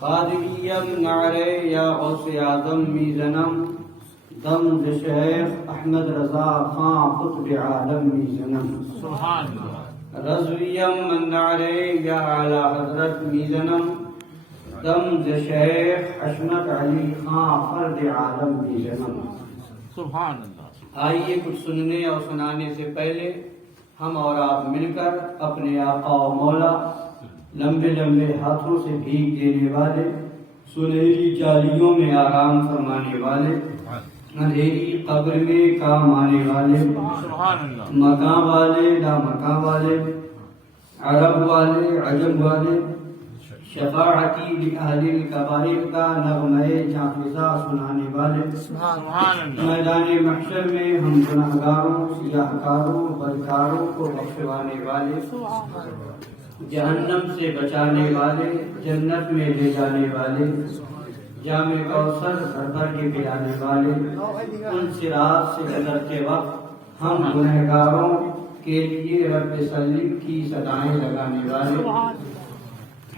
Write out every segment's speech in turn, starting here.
قادریم نعرے یا غوث اعظم میزنم دم ز شیخ احمد رضا خان قطب عالم میزنم سبحان اللہ. رضویم نعرے یا اعلی حضرت میزنم دم ز شیخ حشمت علی خان فرد عالم میزنم. سبحان اللہ. آئیے کچھ سننے اور سنانے سے پہلے ہم اور آپ مل کر اپنے آقا و مولا لمبے لمبے ہاتھوں سے بھیگ دینے والے، سنہری چالیوں میں آرام فرمانے والے، اندھیری قبر میں کام آنے والے، سبحان اللہ. مکان والے لامکان والے، عرب والے عجم والے، شفاعتی لأہل الکبائر کا نغمہ جاں سنانے والے، سبحان اللہ. میدان محشر میں ہم گناہگاروں سیاہ کاروں بدکاروں کو بخشوانے والے، جہنم سے بچانے والے، جنت میں لے جانے والے، جام کوثر بھر بھر کے پلانے والے، ان صراط سے گزرتے وقت ہم گنہگاروں کے لیے رب سلیم کی صدائیں لگانے والے،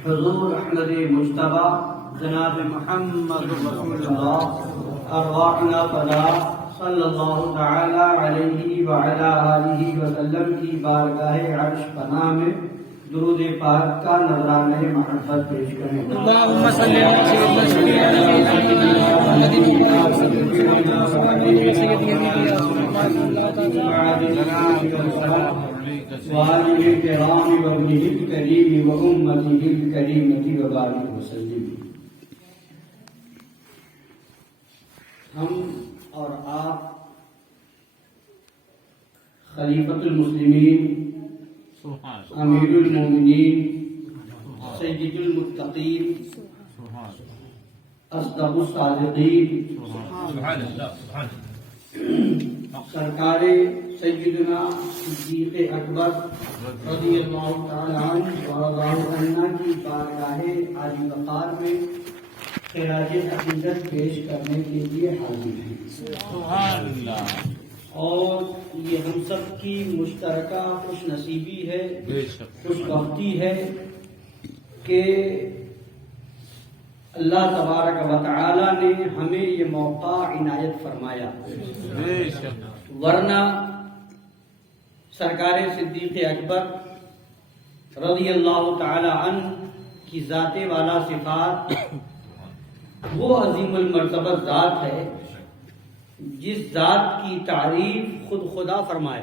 حضور احمد مجتبی جناب محمد رسول اللہ ارواحنا فدا صلی اللہ تعالی علیہ وعلی آلہ وسلم کی بارگاہ عرش پناہ میں درود پاک کا نذرانہ محبت پیش کریں. اللهم صل على سيدنا وآلہ الکرام وابنہ الکریم وامتہ الکریمۃ وبارک وسلم. ہم اور آپ خلیفۃ المسلمین، سبحان اللہ. امیر المومنین، سید المتقین، سبحان اصدق الصادقین، سبحان اللہ. سرکار سیدنا صدیق اکبر رضی اللہ تعالی عنہ ورضاہ عنہ کی بارگاہ عالی وقار میں خراج عقیدت پیش کرنے کے لیے حاضر ہیں، سبحان اللہ. اور یہ ہم سب کی مشترکہ خوش نصیبی ہے، بے شک. خوش بختی ہے کہ اللہ تبارک و تعالی نے ہمیں یہ موقع عنایت فرمایا، بے شک. ورنہ سرکار صدیق اکبر رضی اللہ تعالی عنہ کی ذات والا صفات وہ عظیم المرتبہ ذات ہے جس ذات کی تعریف خود خدا فرمائے،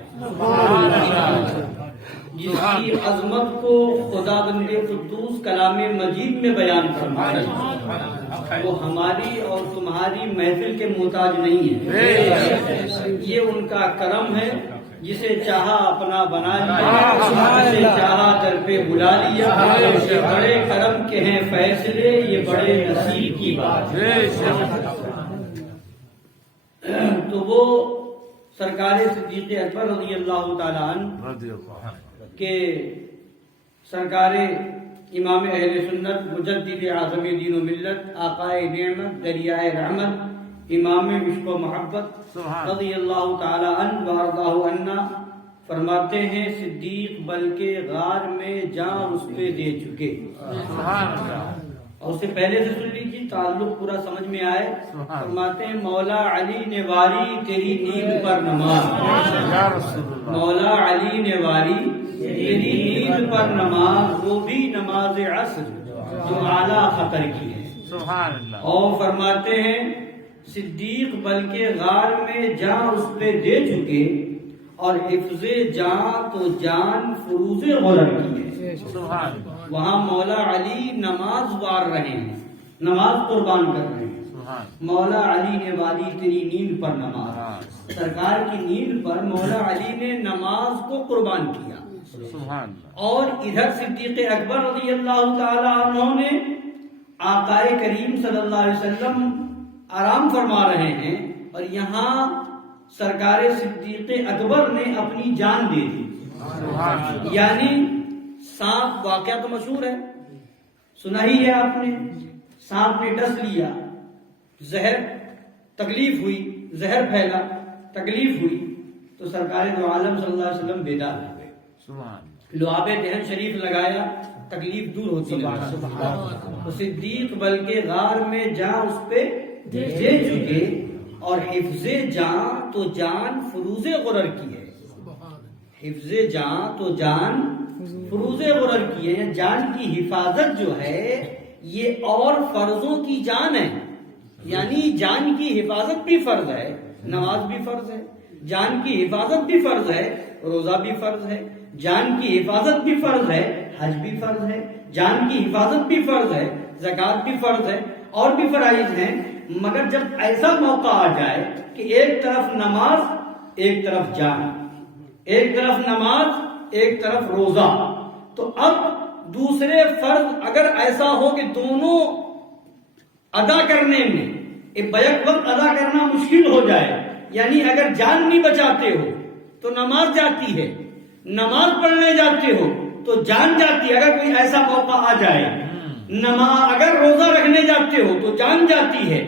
جس کی عظمت کو خدا بند قدوس کلام مجید میں بیان فرمائے. وہ ہماری اور تمہاری محفل کے محتاج نہیں ہے، یہ ان کا کرم ہے. جسے چاہا اپنا بنا لیا، جسے چاہا در پہ بلا لیا. یہ بڑے کرم کے ہیں فیصلے، یہ بڑے نصیب کی بات ہے. تو وہ سرکار صدیق اکبر رضی اللہ تعالی عنہ رضی اللہ. کہ سرکار امام اہل سنت مجدد اعظم دین و ملت آقائے نعمت دریائے رحمت امام عشق و محبت رضی اللہ تعالی عنہ وارضاہ عنہ فرماتے ہیں صدیق بلکہ غار میں جان اس پہ دے چکے. سبحان اللہ. اور اس سے پہلے سے سن لیجیے تعلق پورا سمجھ میں آئے. فرماتے ہیں مولا علی نے واری تیری نیند پر نماز، یا رسول اللہ. مولا علی نے واری تیری نیند پر نماز، وہ بھی نماز عصر جو اعلیٰ خطر کی ہے. سبحان اللہ. اور فرماتے ہیں صدیق بلکہ غار میں جان اس پہ دے چکے اور حفظ جان تو جان فروز غلط کی ہے. سبحان اللہ. وہاں مولا علی نماز وار رہے ہیں، نماز قربان کر رہے ہیں. سبحان. مولا علی نے والی تیری نیند پر نماز، سرکار کی نیند پر مولا علی نے نماز کو قربان کیا. سبحان اللہ. اور ادھر صدیق اکبر رضی اللہ تعالی عنہ نے آقائے کریم صلی اللہ علیہ وسلم آرام فرما رہے ہیں، اور یہاں سرکار صدیق اکبر نے اپنی جان دے دی. سبحان اللہ. یعنی سانپ واقعہ تو مشہور ہے، سنا ہی ہے آپ نے. سانپ نے ڈس لیا، زہر تکلیف ہوئی، زہر پھیلا، تکلیف ہوئی، تو سرکار دو عالم صلی اللہ علیہ وسلم بیدار ہو گئے. سبحان. لعاب دہن شریف لگایا، تکلیف دور ہوتی نظر آتی۔ تو صدیق بلکہ غار میں جان اس پہ دے چکے، اور حفظ جان تو جان فروز غرر کی ہے، حفظ جان تو جان فروز غرر کی ہے، جان کی حفاظت جو ہے یہ اور فرضوں کی جان ہے، یعنی جان کی حفاظت بھی فرض ہے، نماز بھی فرض ہے، جان کی حفاظت بھی فرض ہے، روزہ بھی فرض ہے، جان کی حفاظت بھی فرض ہے، حج بھی فرض ہے، جان کی حفاظت بھی فرض ہے، زکوٰۃ بھی فرض ہے، اور بھی فرائض ہیں۔ مگر جب ایسا موقع آ جائے کہ ایک طرف نماز ایک طرف جان، ایک طرف نماز ایک طرف روزہ، تو اب دوسرے فرض اگر ایسا ہو کہ دونوں ادا کرنے میں بیک وقت ادا کرنا مشکل ہو جائے، یعنی اگر جان نہیں بچاتے ہو تو نماز جاتی ہے، نماز پڑھنے جاتے ہو تو جان جاتی ہے، اگر کوئی ایسا موقع آ جائے، اگر روزہ رکھنے جاتے ہو تو جان جاتی ہے،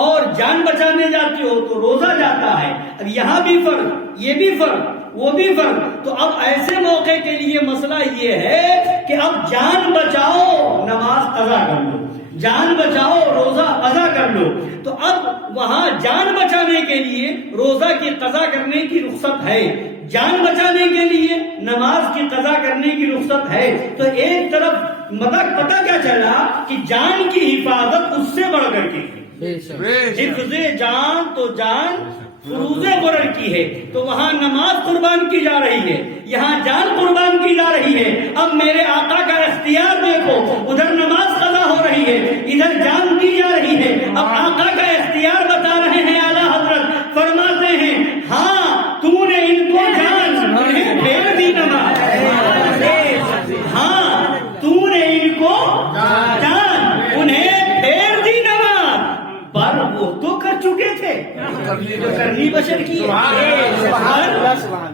اور جان بچانے جاتے ہو تو روزہ جاتا ہے۔ اب یہاں بھی فرض، یہ بھی فرض، وہ بھی فرض، تو اب ایسے موقع کے لیے مسئلہ یہ ہے کہ اب جان بچاؤ نماز قضا کر لو، جان بچاؤ روزہ قضا کر لو، تو اب وہاں جان بچانے کے لیے روزہ کی قضا کرنے کی رخصت ہے، جان بچانے کے لیے نماز کی قضا کرنے کی رخصت ہے۔ تو ایک طرف پتہ کیا چلا کہ جان کی حفاظت اس سے بڑھ کر کے حفظ جان تو جان فروز غرر کی ہے، تو وہاں نماز قربان کی جا رہی ہے، یہاں جان قربان کی جا رہی ہے۔ اب میرے آقا کا اختیار دیکھو، ادھر نماز قضا ہو رہی ہے، ادھر جان دی جا رہی ہے۔ اب آقا کا اختیار بتا رہے ہیں اعلیٰ حضرت، فرماتے ہیں ہاں تو نے ان کو جان انہیں پھیر دی نماز، ہاں تو نے ان کو جان انہیں پھیر دی نماز، پر وہ تو کر چکے تھے، جو کرنی بشر کی ہے،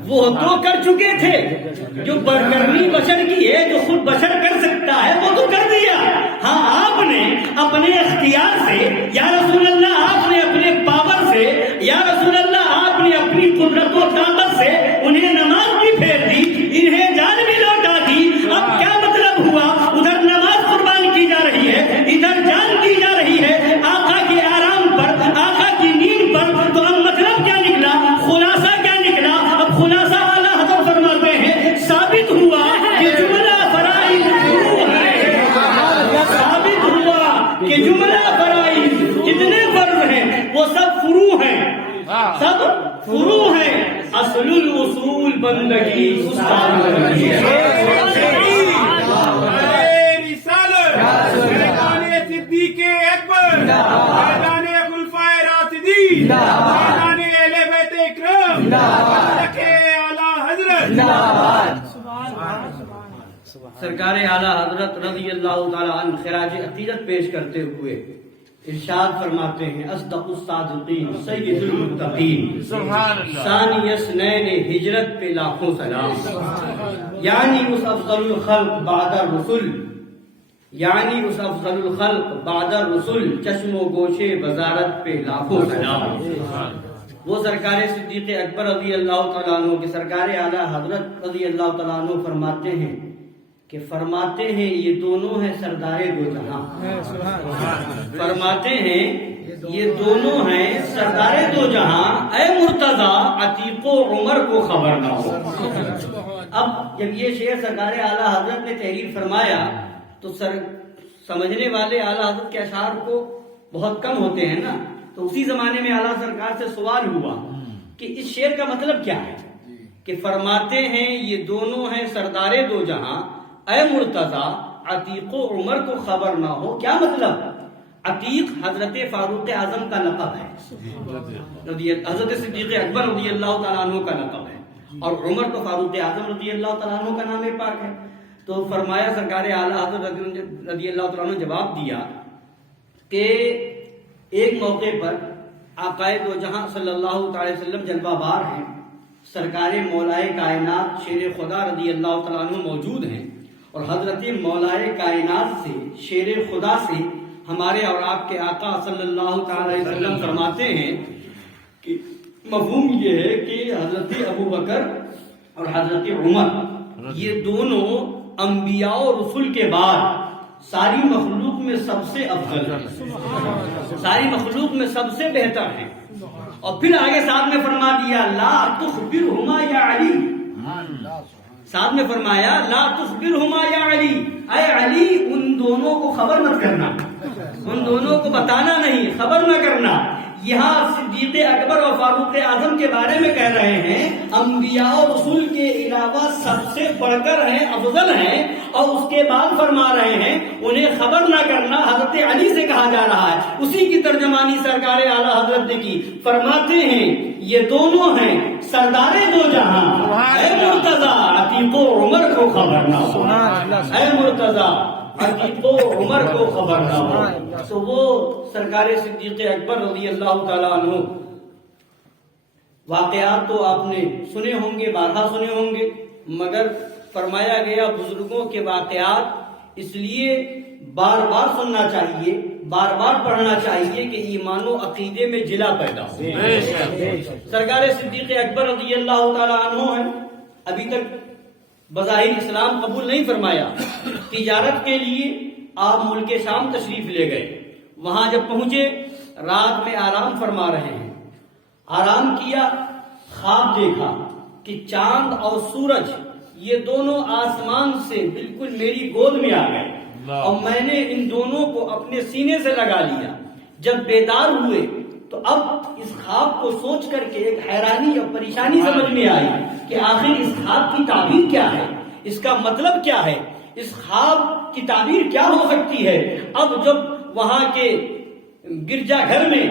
وہ تو کر چکے تھے، جو کرنی بشر کی ہے، جو خود بشر کر سکتا ہے وہ تو کر دیا۔ ہاں آپ نے اپنے اختیار سے، یا رسول اللہ آپ نے اپنے پاور سے، یا رسول اللہ آپ نے اپنی قدرت و طاقت سے انہیں نماز بھی پھیر دی، انہیں جان بھی لوٹا دی۔ اب کیا مطلب ہوا؟ ادھر نماز قربان کی جا رہی ہے، ادھر جان دی جا رہی ہے، آقا کے آرام پر، آقا کی نیند پر۔ تو اب مطلب کیا نکلا؟ خلاصہ کیا نکلا؟ اب خلاصہ اعلیٰ حضرت فرماتے ہیں ثابت ہوا کہ جملہ فرائض فرو ہے، ثابت ہوا کہ جملہ فرائض جتنے فرض ہیں وہ سب فرو ہیں، سب فرو ہیں۔ اصل الاصول بندگی استاد بندگی ہے۔ صدیق اکبر، میدان خلفائے راشدین، میدان اہل بیت اکرام، اعلیٰ حضرت۔ سرکار اعلیٰ حضرت رضی اللہ تعالیٰ عنہ خراج عقیدت پیش کرتے ہوئے ارشاد فرماتے ہیں اصدق الصادقین سید المتقین سبحان اللہ، ثانی اثنین ہجرت پہ لاکھوں سلام، یعنی اس افضل الخلق بعد الرسل، یعنی اس افضل الخلق بعد الرسل، چشم و گوشے وزارت پہ لاکھوں سلام۔ وہ سرکار صدیق اکبر رضی اللہ تعالیٰ عنہ کے سرکار اعلیٰ حضرت رضی اللہ تعالیٰ عنہ فرماتے ہیں یہ دونوں ہیں سردار دو جہاں، فرماتے ہیں یہ دونوں ہیں سردار دو جہاں، اے مرتضیٰ عتیق و عمر کو خبر نہ ہو۔ اب جب یہ شعر سرکار اعلیٰ حضرت نے تحریر فرمایا تو سمجھنے والے اعلیٰ حضرت کے اشعار کو بہت کم ہوتے ہیں نا، تو اسی زمانے میں اعلیٰ سرکار سے سوال ہوا کہ اس شعر کا مطلب کیا ہے، کہ فرماتے ہیں یہ دونوں ہیں سردار دو جہاں، اے مرتضیٰ عتیق و عمر کو خبر نہ ہو۔ کیا مطلب؟ عتیق حضرت فاروق اعظم کا لقب ہے، حضرت صدیق اکبر رضی اللہ تعالیٰ عنہ کا لقب ہے، اور عمر تو فاروق اعظم رضی اللہ تعالیٰ عنہ کا نام پاک ہے۔ تو فرمایا سرکار اعلیٰ حضرت رضی اللہ تعالیٰ عنہ جواب دیا کہ ایک موقع پر آقائے دو جہاں صلی اللہ تعالی وسلم جلوہ بار ہیں، سرکار مولائے کائنات شیر خدا رضی اللہ تعالیٰ عنہ موجود ہیں، اور حضرت مولائے کائنات سے شیر خدا سے ہمارے اور آپ کے آقا صلی اللہ تعالی وسلم فرماتے ہیں کہ مفہوم یہ ہے کہ حضرت ابو بکر اور حضرت عمر یہ دونوں انبیاء اور رسول کے بعد ساری مخلوق میں سب سے افضل ہے، ساری مخلوق میں سب سے بہتر ہے۔ اور پھر آگے ساتھ میں فرما دیا لا تخبرہما یا علی، ساتھ میں فرمایا لا تخبرہما یا علی، اے علی ان دونوں کو خبر مت کرنا، ان دونوں کو بتانا نہیں، خبر نہ کرنا۔ یہاں صدیق اکبر اور فاروق اعظم کے بارے میں کہہ رہے ہیں انبیاء اور رسول کے علاوہ سب سے بڑھ کر ہیں، افضل ہیں، اور اس کے بعد فرما رہے ہیں انہیں خبر نہ کرنا حضرت علی سے کہا جا رہا ہے۔ اسی کی ترجمانی سرکار اعلیٰ حضرت نے کی، فرماتے ہیں یہ دونوں ہیں سردار دو جہاں، اے مرتضیٰ عتیق و عمر کو خبر نہ ہو، اے مرتضیٰ عتیق و عمر کو خبر نہ ہو۔ تو وہ سرکار صدیق اکبر رضی اللہ تعالیٰ عنہ واقعات تو آپ نے سنے ہوں گے، بارہا سنے ہوں گے، مگر فرمایا گیا بزرگوں کے واقعات اس لیے بار بار سننا چاہیے، بار بار پڑھنا چاہیے کہ ایمان و عقیدے میں جلا پیدا ہو۔ سرکار صدیق اکبر رضی اللہ تعالیٰ عنہ ہیں، ابھی تک بظاہر اسلام قبول نہیں فرمایا، تجارت کے لیے آپ ملک شام تشریف لے گئے، وہاں جب پہنچے رات میں آرام فرما رہے ہیں، آرام کیا، خواب دیکھا کہ چاند اور سورج یہ دونوں آسمان سے بالکل میری گود میں آ گئے اور میں نے ان دونوں کو اپنے سینے سے لگا لیا۔ جب بیدار ہوئے تو اب اس خواب کو سوچ کر کے ایک حیرانی اور پریشانی سمجھ میں آئی کہ آخر اس خواب کی تعبیر کیا ہے، اس کا مطلب کیا ہے، اس خواب کی تعبیر کیا ہو سکتی ہے۔ اب جب وہاں کے گرجا گھر میں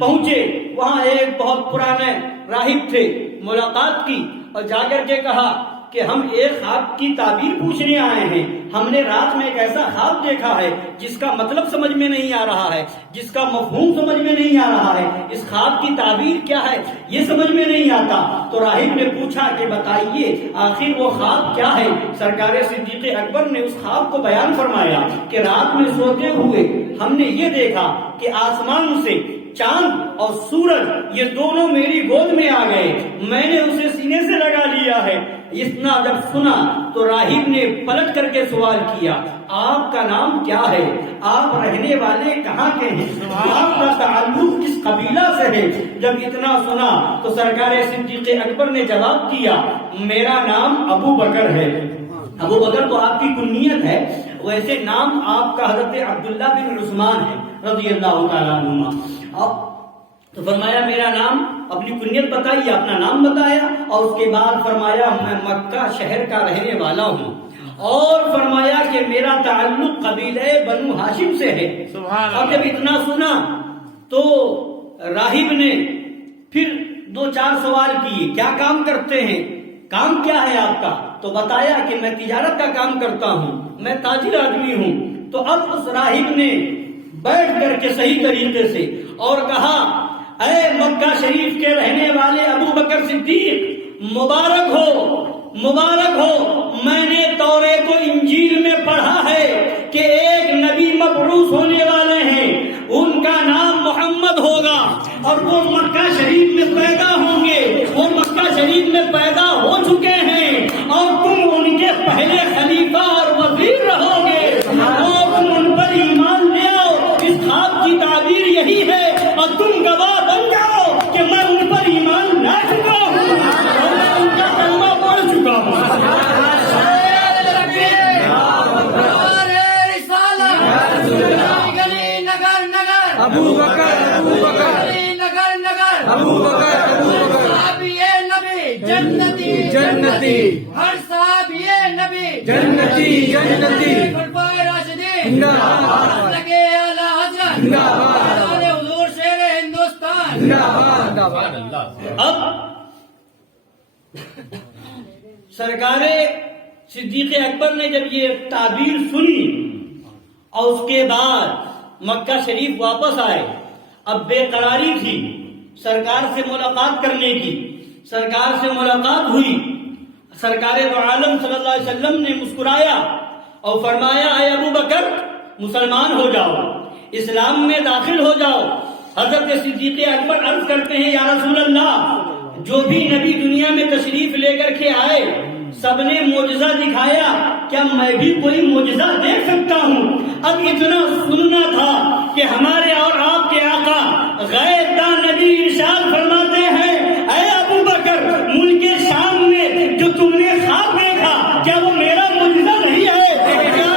پہنچے، وہاں ایک بہت پرانے راہب تھے، ملاقات کی اور جا کر کے کہا کہ ہم ایک خواب کی تعبیر پوچھنے آئے ہیں، ہم نے رات میں ایک ایسا خواب دیکھا ہے جس کا مطلب سمجھ میں نہیں آ رہا ہے، جس کا مفہوم سمجھ میں نہیں آ رہا ہے، اس خواب کی تعبیر کیا ہے یہ سمجھ میں نہیں آتا۔ تو راہب نے پوچھا کہ بتائیے آخر وہ خواب کیا ہے۔ سرکار صدیق اکبر نے اس خواب کو بیان فرمایا کہ رات میں سوتے ہوئے ہم نے یہ دیکھا کہ آسمان سے چاند اور سورج یہ دونوں میری گود میں آ گئے، میں نے اسے سینے سے لگا لیا ہے۔ اتنا جب سنا تو راہب نے پلٹ کر کے سوال کیا آپ کا نام کیا ہے، آپ رہنے والے کہاں کے ہیں، آپ کا تعلق کس قبیلہ سے ہے۔ جب اتنا سنا تو سرکار صدیق اکبر نے جواب دیا میرا نام ابو بکر ہے۔ ابو بکر تو آپ کی کنیت ہے، ویسے نام آپ کا حضرت عبداللہ بن عثمان ہے رضی اللہ تعالیٰ عنہ۔ تو فرمایا میرا نام، اپنی کنیت بتائی، اپنا نام بتایا، اور اس کے بعد فرمایا میں مکہ شہر کا رہنے والا ہوں، اور فرمایا کہ میرا تعلق قبیلہ بنو ہاشم سے ہے۔ اور جب اتنا سنا تو راہب نے پھر 2-4 سوال کیے کیا کام کرتے ہیں، کام کیا ہے آپ کا، تو بتایا کہ میں تجارت کا کام کرتا ہوں، میں تاجر آدمی ہوں۔ تو اب اس راہب نے بیٹھ کر کے صحیح طریقے سے اور کہا اے مکہ شریف کے رہنے والے ابو بکر صدیق مبارک ہو، مبارک ہو، میں نے توریت و انجیل میں پڑھا ہے کہ ایک نبی مبعوث ہونے والے ہیں، ان کا نام محمد ہوگا اور وہ مکہ شریف میں پیدا ہوں گے، وہ مکہ شریف میں پیدا ہو چکے ہیں اور تم ان کے پہلے خلیفہ اور وزیر رہو گے، اور تم ان پر ایمان لے آؤ، اس خواب کی تعبیر یہی ہے اور تم گواہ بن جاؤ کہ میں ان پر ایمان لا چکا ہوں اور میں ان کا کلمہ پڑھ چکا ہوں۔ ابو بکر ابو بکر نگر نگر ابو بکر ابو بکر صاحب یہ نبی جنتی جنتی ہر صاحب یہ نبی جنتی جنتی خلفائے راشدین زندہ باد لگے اعلیٰ حضرت زندہ باد والے حضور شیر ہندوستان زندہ باد۔ اب سرکار صدیق اکبر نے جب یہ تعبیر سنی اور اس کے بعد مکہ شریف واپس آئے، اب بے قراری تھی سرکار سے ملاقات کرنے کی، سرکار سے ملاقات ہوئی، سرکار دو عالم صلی اللہ علیہ وسلم نے مسکرایا اور فرمایا اے ابو بکر مسلمان ہو جاؤ، اسلام میں داخل ہو جاؤ۔ حضرت صدیق اکبر عرض کرتے ہیں یا رسول اللہ جو بھی نبی دنیا میں تشریف لے کر کے آئے سب نے معجزہ دکھایا، کیا میں بھی کوئی معجزہ دیکھ سکتا ہوں؟ اب اتنا سننا تھا کہ ہمارے اور آپ کے آقا غیب داں نبی ارشاد فرماتے ہیں، اے ابو بکر، ملک شام میں جو تم نے خواب دیکھا کیا وہ میرا معجزہ نہیں ہے؟ کیا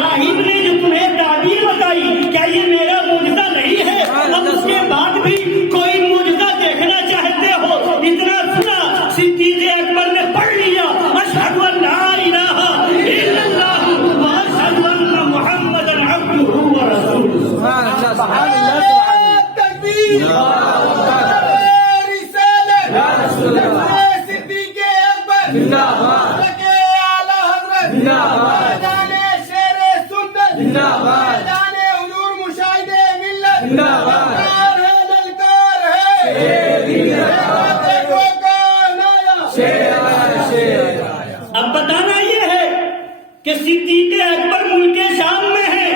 راہب نے جو تمہیں تعبیر بتائی کیا یہ میرا معجزہ نہیں ہے؟ اب اس کے بعد بھی کوئی معجزہ دیکھنا چاہتے ہو؟ اتنا سنا، صدیق اکبر نے پڑھ لیا، اشہد ان لا الہ الا اللہ و اشہد ان محمدا عبدہ و رسولہ۔ سبحان اللہ، سبحان اللہ، تکبیر، رسالت، یا رسول اللہ، صدیق اکبر، زندہ باد، لکے اعلی حضرت، زندہ باد، میدان شیر سنت، زندہ باد، میدان حضور مشاہد ملت، زندہ باد، للکار ہے، دیکھو کون آیا، شیر اب بتانا یہ ہے کہ صدیق اکبر ملک شام میں ہے،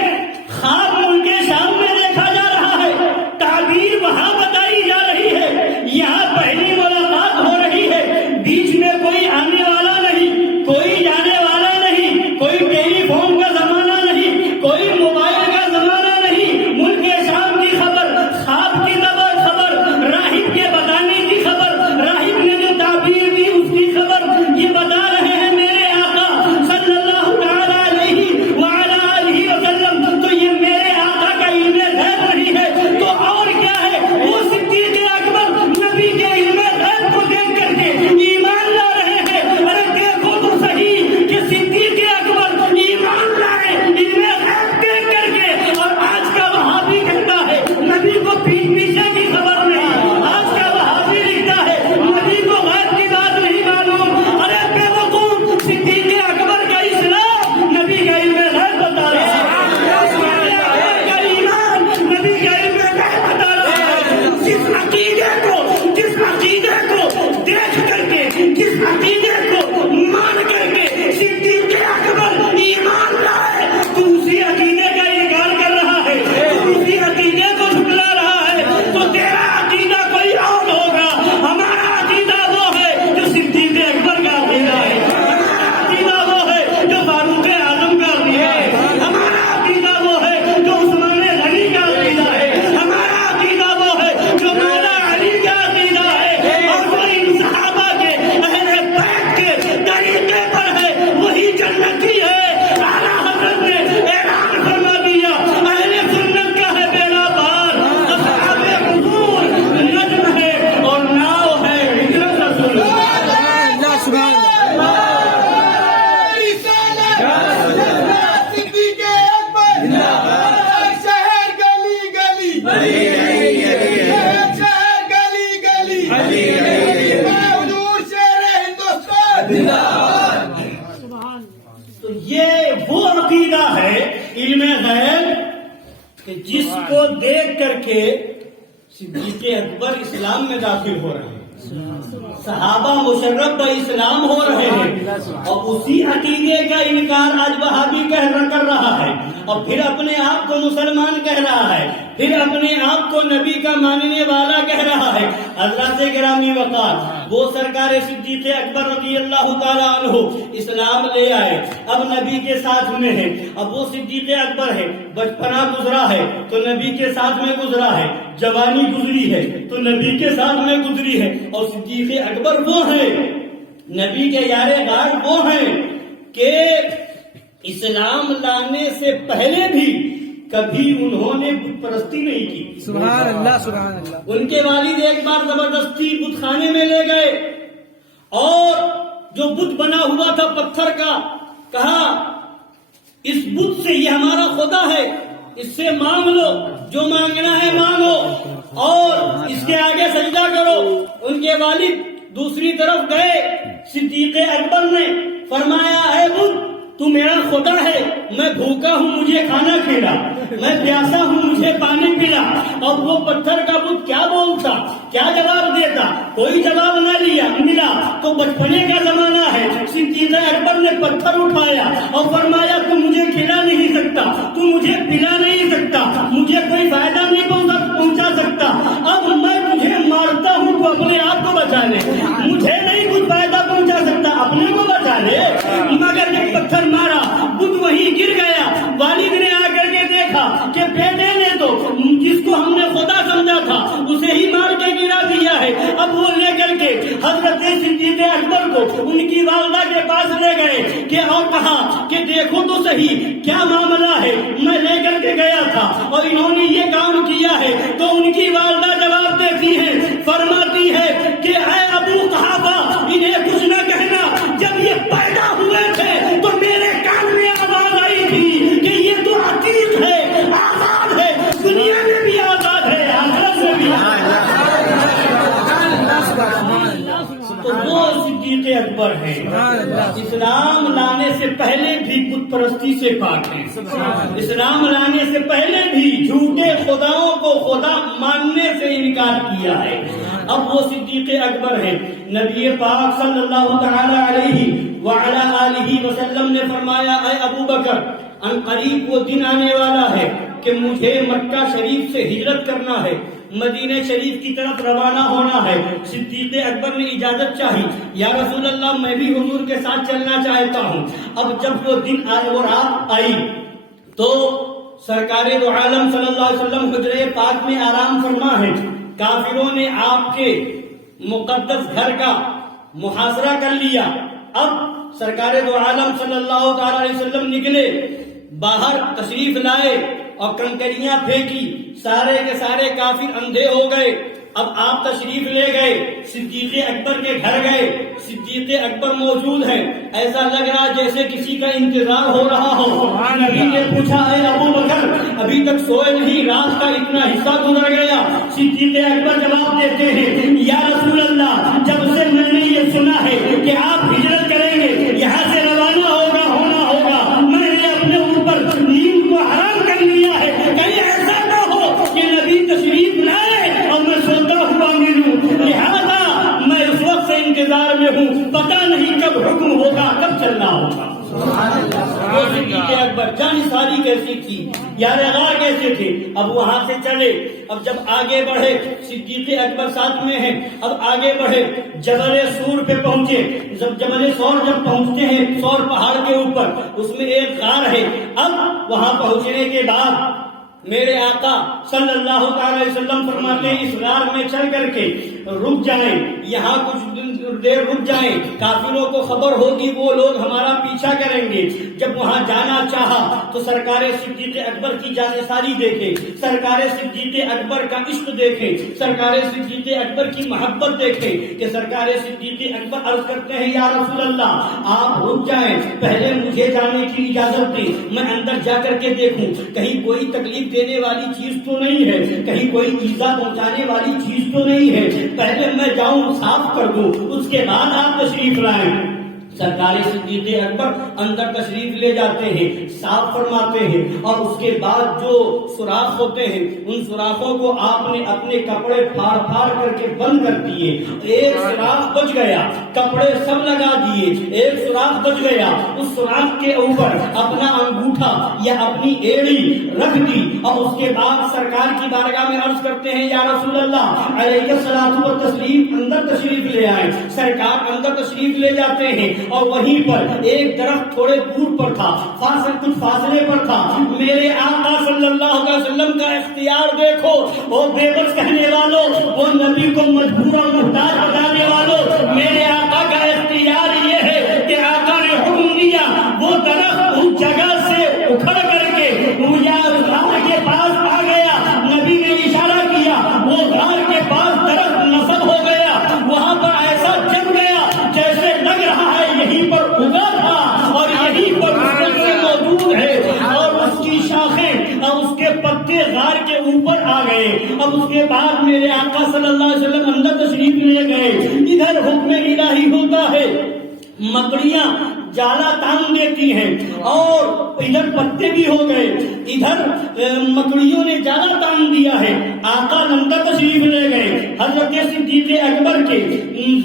خواب ملک شام میں دیکھا جا رہا ہے، تعبیر وہاں بتائی جا رہی ہے، یہاں پہلی ملاقات ہو رہی ہے، بیچ میں کوئی آنے والا نہیں، کوئی جانے والا نہیں، کوئی ٹیلی فون کا زمانہ نہیں، کوئی موبائل کا زمانہ نہیں، ملک شام کی خبر، خواب کی خبر، راہب کے بتانے کی خبر، راہب نے جو تعبیر دی اس کی خبر، یہ بتا رہے ہیں میرے آقا صلی اللہ تعالی علیہ وعلی آلہ وسلم، تو یہ میرے آقا کا علم غیب نہیں ہے تو اور کیا ہے؟ وہ صدیق اکبر نبی کے علم غیب کو دیکھ کر کے ایمان لا رہے ہیں۔ ارے دیکھو تو صحیح کہ صدیق اکبر ایمان لائے علم غیب دیکھ کر کے، اور آج کا وہابی کہتا ہے نبی کو پیچھے کی خبر نہیں، آج کا وہابی لکھتا ہے نبی کو غیب کی بات نہیں معلوم۔ ارے بے وقوف، صدیق اکبر کا اسلام نبی کا علم غیب بتا رہا ہے، کا ایمان نبی کا علم غیب بتا رہا ہے۔ جس عقیدے کو دیکھ کر کے، جس عقیدے کو مان کر کے صدیق اکبر ایمان لائے، تو اسی عقیدے کا انکار کر رہا ہے، تو اسی عقیدے کو جھٹلا رہا ہے، تو تیرا عقیدہ کوئی اور ہوگا۔ ہمارا عقیدہ وہ ہے جو صدیق اکبر کا عقیدہ ہے، ہمارا عقیدہ وہ ہے جو فاروق اعظم کا عقیدہ ہے، ہمارا عقیدہ وہ ہے جو عثمان غنی کا عقیدہ ہے، ہمارا عقیدہ وہ ہے جو مولا علی کا عقیدہ ہے، اور وہ ان صحابہ کے اہل بیت کے طریقے پر ہے، وہی جنتی ہے۔ اعلیٰ حضرت نے اعلان فرما دیا، اہل سنت کا ہے بیڑا پار، اصحاب حضور نجم ہے اور ناؤ ہے ہجرت رسول اللہ۔ سبحان اللہ، رسالت، صدیق اکبر، شہر گلی گلی، شہر گلی گلی، حضور شیر ہندوستان۔ تو یہ وہ عقیدہ ہے علم غیب کہ جس کو دیکھ کر کے صدیق اکبر اسلام میں داخل ہو رہے ہیں، صحابہ مشرف اسلام ہو رہے ہیں، اور اسی عقیدے کا انکار آج وہابی کر رہا ہے، اور پھر اپنے آپ کو مسلمان کہہ رہا ہے، پھر اپنے آپ کو نبی کا ماننے والا کہہ رہا ہے۔ حضرات گرامی وقار، وہ سرکار صدیق اکبر رضی اللہ تعالیٰ عنہ اسلام لے آئے، اب نبی کے ساتھ میں ہے، اب وہ صدیق اکبر ہے، بچپنا گزرا ہے تو نبی کے ساتھ میں گزرا ہے، جوانی گزری ہے تو نبی کے ساتھ میں گزری ہے، اور صدیق اکبر وہ ہیں، نبی کے یار غار وہ ہیں کہ اسلام لانے سے پہلے بھی کبھی انہوں نے بت پرستی نہیں کی۔ سبحان اللہ، سبحان اللہ، ان کے والد ایک بار زبردستی بت خانے میں لے گئے، اور جو بت بنا ہوا تھا پتھر کا، کہا اس بت سے، یہ ہمارا خدا ہے، اس سے مانگ لو، جو مانگنا ہے مانگو، اور اس کے آگے سجدہ کرو۔ ان کے والد دوسری طرف گئے، صدیق اکبر نے فرمایا، اے بت تو میرا خدا ہے، میں بھوکا ہوں مجھے کھانا کھلا، میں پیاسا ہوں مجھے پانی پلا۔ اور وہ پتھر کا بت کیا بولتا، کیا جواب دیتا؟ کوئی جواب نہ ملا۔ تو بچپنے کا زمانہ ہے، صدیق اکبر نے پتھر اٹھایا اور فرمایا تو مجھے کھلا نہیں سکتا، تو مجھے پلا نہیں سکتا، مجھے کوئی فائدہ نہیں پہنچا سکتا، اب میں تجھے مارتا ہوں تو اپنے آپ کو بچا لے، مجھے نہیں کچھ فائدہ پہنچا سکتا، اپنے والد نے آ کر کے دیکھا کہ بیٹے نے تو جس کو ہم نے خدا سمجھا تھا اسے ہی مار کے گرا دیا ہے. اب وہ لے کر کے حضرت صدیق اکبر کو ان کی والدہ کے پاس لے گئے کہ اور کہا کہ دیکھو تو صحیح کیا معاملہ ہے, میں لے کر کے گیا تھا اور انہوں نے یہ کام کیا ہے. تو ان کی والدہ جواب دیتی ہے, فرماتی ہے کہ اے ابو قحافہ انہیں کچھ نہ کہنا, جب یہ پیدا ہوئے تھے تو میرے کان میں آواز آئی تھی کہ یہ تو عتیق ہے, آزاد ہے, دنیا میں بھی آزاد ہے, آخرت میں بھی آزاد ہے. تو وہ صدیق اکبر ہیں, اسلام لانے سے پہلے بھی بت پرستی سے پاک ہیں, اسلام لانے سے پہلے بھی جھوٹے خداؤں کو خدا ماننے سے انکار کیا ہے. اب وہ صدیق اکبر ہیں. نبی پاک صلی اللہ تعالی علیہ وعلی آلہ وسلم نے فرمایا, اے ابو بکر ان قریب وہ دن آنے والا ہے کہ مجھے مکہ شریف سے ہجرت کرنا ہے, مدینہ شریف کی طرف روانہ ہونا ہے. صدیق اکبر نے اجازت چاہی, یا رسول اللہ میں بھی حضور کے ساتھ چلنا چاہتا ہوں. اب جب وہ دن آئے, وہ رات آئی, تو سرکار دو عالم صلی اللہ علیہ وسلم حجرے پاک میں آرام فرما ہے. کافروں نے آپ کے مقدس گھر کا محاصرہ کر لیا. اب سرکار دو عالم صلی اللہ تعالی علیہ وسلم نکلے, باہر تشریف لائے اور کنکریاں پھینکی, سارے کے سارے کافر اندھے ہو گئے. اب آپ تشریف لے گئے, صدیق اکبر کے گھر گئے, صدیق اکبر موجود ہیں. ایسا لگ رہا جیسے کسی کا انتظار ہو رہا ہو. نبی نے پوچھا, اے ابو بکر ابھی تک سوئے نہیں, رات کا اتنا حصہ گزر گیا. صدیق اکبر جواب دیتے ہیں, یا رسول اللہ جب سے میں نے یہ سنا ہے کہ آپ ہجرت کریں گے, یہاں سے روانہ ہونا ہوگا, میں نے اپنے اوپر نیند کو حرام کر لیا ہے. کہیں ایسا نہ ہو کہ نبی تشریف لائے اور میں سوتا ہوا ملوں, لہذا میں اس وقت سے انتظار میں ہوں, پتہ نہیں کب حکم ہوگا, کب چلنا ہوگا. وہ صدیق اکبر جان ساری کیسی تھی, یار غار کیسے تھے. اب وہاں سے چلے, اب جب آگے بڑھے, صدیق اکبر ساتھ میں ہیں, اب آگے بڑھے, جبل سور پہ پہنچے. جب جبل سور جب پہنچتے ہیں, سور پہاڑ کے اوپر, اس میں ایک غار ہے. اب وہاں پہنچنے کے بعد میرے آقا صلی اللہ تعالی وسلم فرماتے ہیں, اس غار میں چل کر کے رک جائیں, یہاں کچھ دیر رک جائیں, کافروں کو خبر ہوگی وہ لوگ ہمارا پیچھا کریں گے. جب وہاں جانا چاہا تو سرکار صدیق اکبر کی جانثاری دیکھے, سرکار صدیق اکبر کا عشق دیکھے, سرکار صدیق اکبر کی محبت دیکھے کہ سرکار صدیق اکبر عرض کرتے ہیں, یا رسول اللہ آپ رک جائیں, پہلے مجھے جانے کی اجازت دیں, میں اندر جا کر کے دیکھوں کہیں کوئی تکلیف دینے والی چیز تو نہیں ہے, کہیں کوئی ایذا پہنچانے والی چیز تو نہیں ہے, پہلے میں جاؤں صاف کر دوں, اس کے بعد آپ تشریف لائیں. سرکار صدیق اکبر اندر تشریف لے جاتے ہیں, صاف فرماتے ہیں, اور اس کے بعد جو سوراخ ہوتے ہیں ان سوراخوں کو آپ نے اپنے کپڑے پھاڑ پھاڑ کر کے بند کر دیے. ایک سوراخ بچ گیا, کپڑے سب لگا دیے, ایک سوراخ بچ گیا, اس سوراخ کے اوپر اپنا انگوٹھا یا اپنی ایڑی رکھ دی, اور اس کے بعد سرکار کی بارگاہ میں عرض کرتے ہیں, یا رسول اللہ علیہ الصلوۃ والتسلیم اندر تشریف لے آئے. سرکار اندر تشریف لے جاتے ہیں, اور وہیں پر ایک درخت تھوڑے دور پر تھا, کچھ فاصلے پر تھا. میرے آقا صلی اللہ علیہ وسلم کا اختیار دیکھو, وہ بے بس کہنے والوں, وہ نبی کو مجبور اور محتاج بتانے والوں, میرے آقا کا اختیار یہ ہے کہ آقا نے حکم دیا وہ درخت اس جگہ سے اکھڑ کر کے غار کے پاس آ گیا. نبی نے اشارہ کیا, وہ غار کے پاس درخت نصب ہو گیا, وہاں پر ایسا جم گیا جیسے لگ رہا ہے یہیں پر اگا تھا اور یہیں پر موجود ہے, اور اس کی شاخیں اور اس کے پتے غار کے اوپر آ گئے. اب اس کے بعد میرے آقا صلی اللہ علیہ وسلم اندر تشریف لے گئے. ادھر حکم الہی ہوتا ہے, مکڑیاں جالا تان دیتی ہیں, اور ادھر پتے بھی ہو گئے, ادھر مکڑیوں نے جالا تان دیا ہے. آقا اندر تشریف لے گئے. حضرت صدیق اکبر کے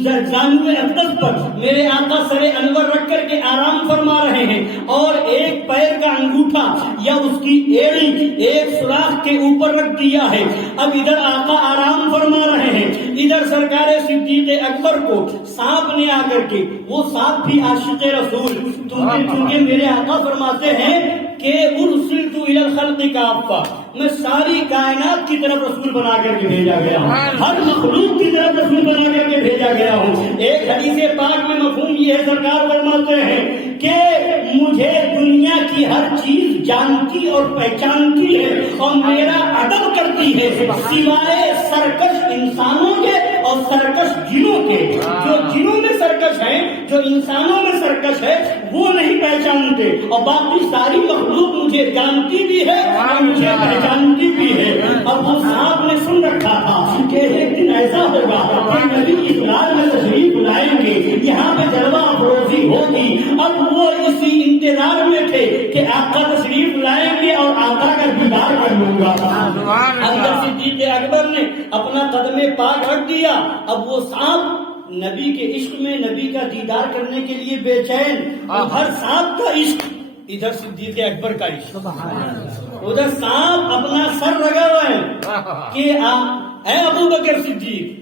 زانو اقدس پر میرے آقا سر انور رکھ کر کے آرام فرما رہے ہیں, اور ایک پیر کا انگوٹھا یا اس کی ایڑی ایک سوراخ کے کے اوپر رکھ دیا ہے. اب ادھر آقا آرام فرما رہے ہیں, ادھر سرکار صدیق اکبر کو سانپ نے آ کر کے, وہ سانپ بھی عاشق رسول, چونکہ میرے آقا فرماتے ہیں کہ ارسلت الی الخلق کافہ, میں ساری کائنات کی طرف رسول بنا کر کے بھیجا گیا ہوں, ہر مخلوق کی طرف رسول بنا کر کے بھیجا گیا ہوں. ایک حدیث پاک میں مفہوم یہ ہے, سرکار فرماتے ہیں کہ مجھے دنیا کی ہر چیز جانتی اور پہچانتی ہے اور میرا ادب کرتی ہے, سوائے سرکش انسانوں کے اور سرکش جنوں کے. جو جنوں میں سرکش ہیں, جو انسانوں میں سرکش ہے, وہ نہیں پہچانتے, اور باقی ساری مخلوق مجھے جانتی بھی ہے اور مجھے پہچانتی بھی ہے. اب وہ صاحب نے سن رکھا تھا کہ ایک دن ایسا ہوگا کہ نبی اسرار میں تشریف لائیں گے, یہاں پہ جلوہ افروزی ہوگی. اب وہ اسی انتظار میں تھے کہ آقا تشریف لائیں گے اور آقا کا دیدار کر لوں گا. حضرت صدیق اکبر نے اپنا قدم پاک رکھ دیا. اب وہ سانپ نبی کے عشق میں, نبی کا دیدار کرنے کے لیے بے چین, ہر سانپ کا عشق, ادھر صدیق اکبر کا عشق, ادھر سانپ اپنا سر رگڑ رہے ہیں کہ اے ابو بکر صدیق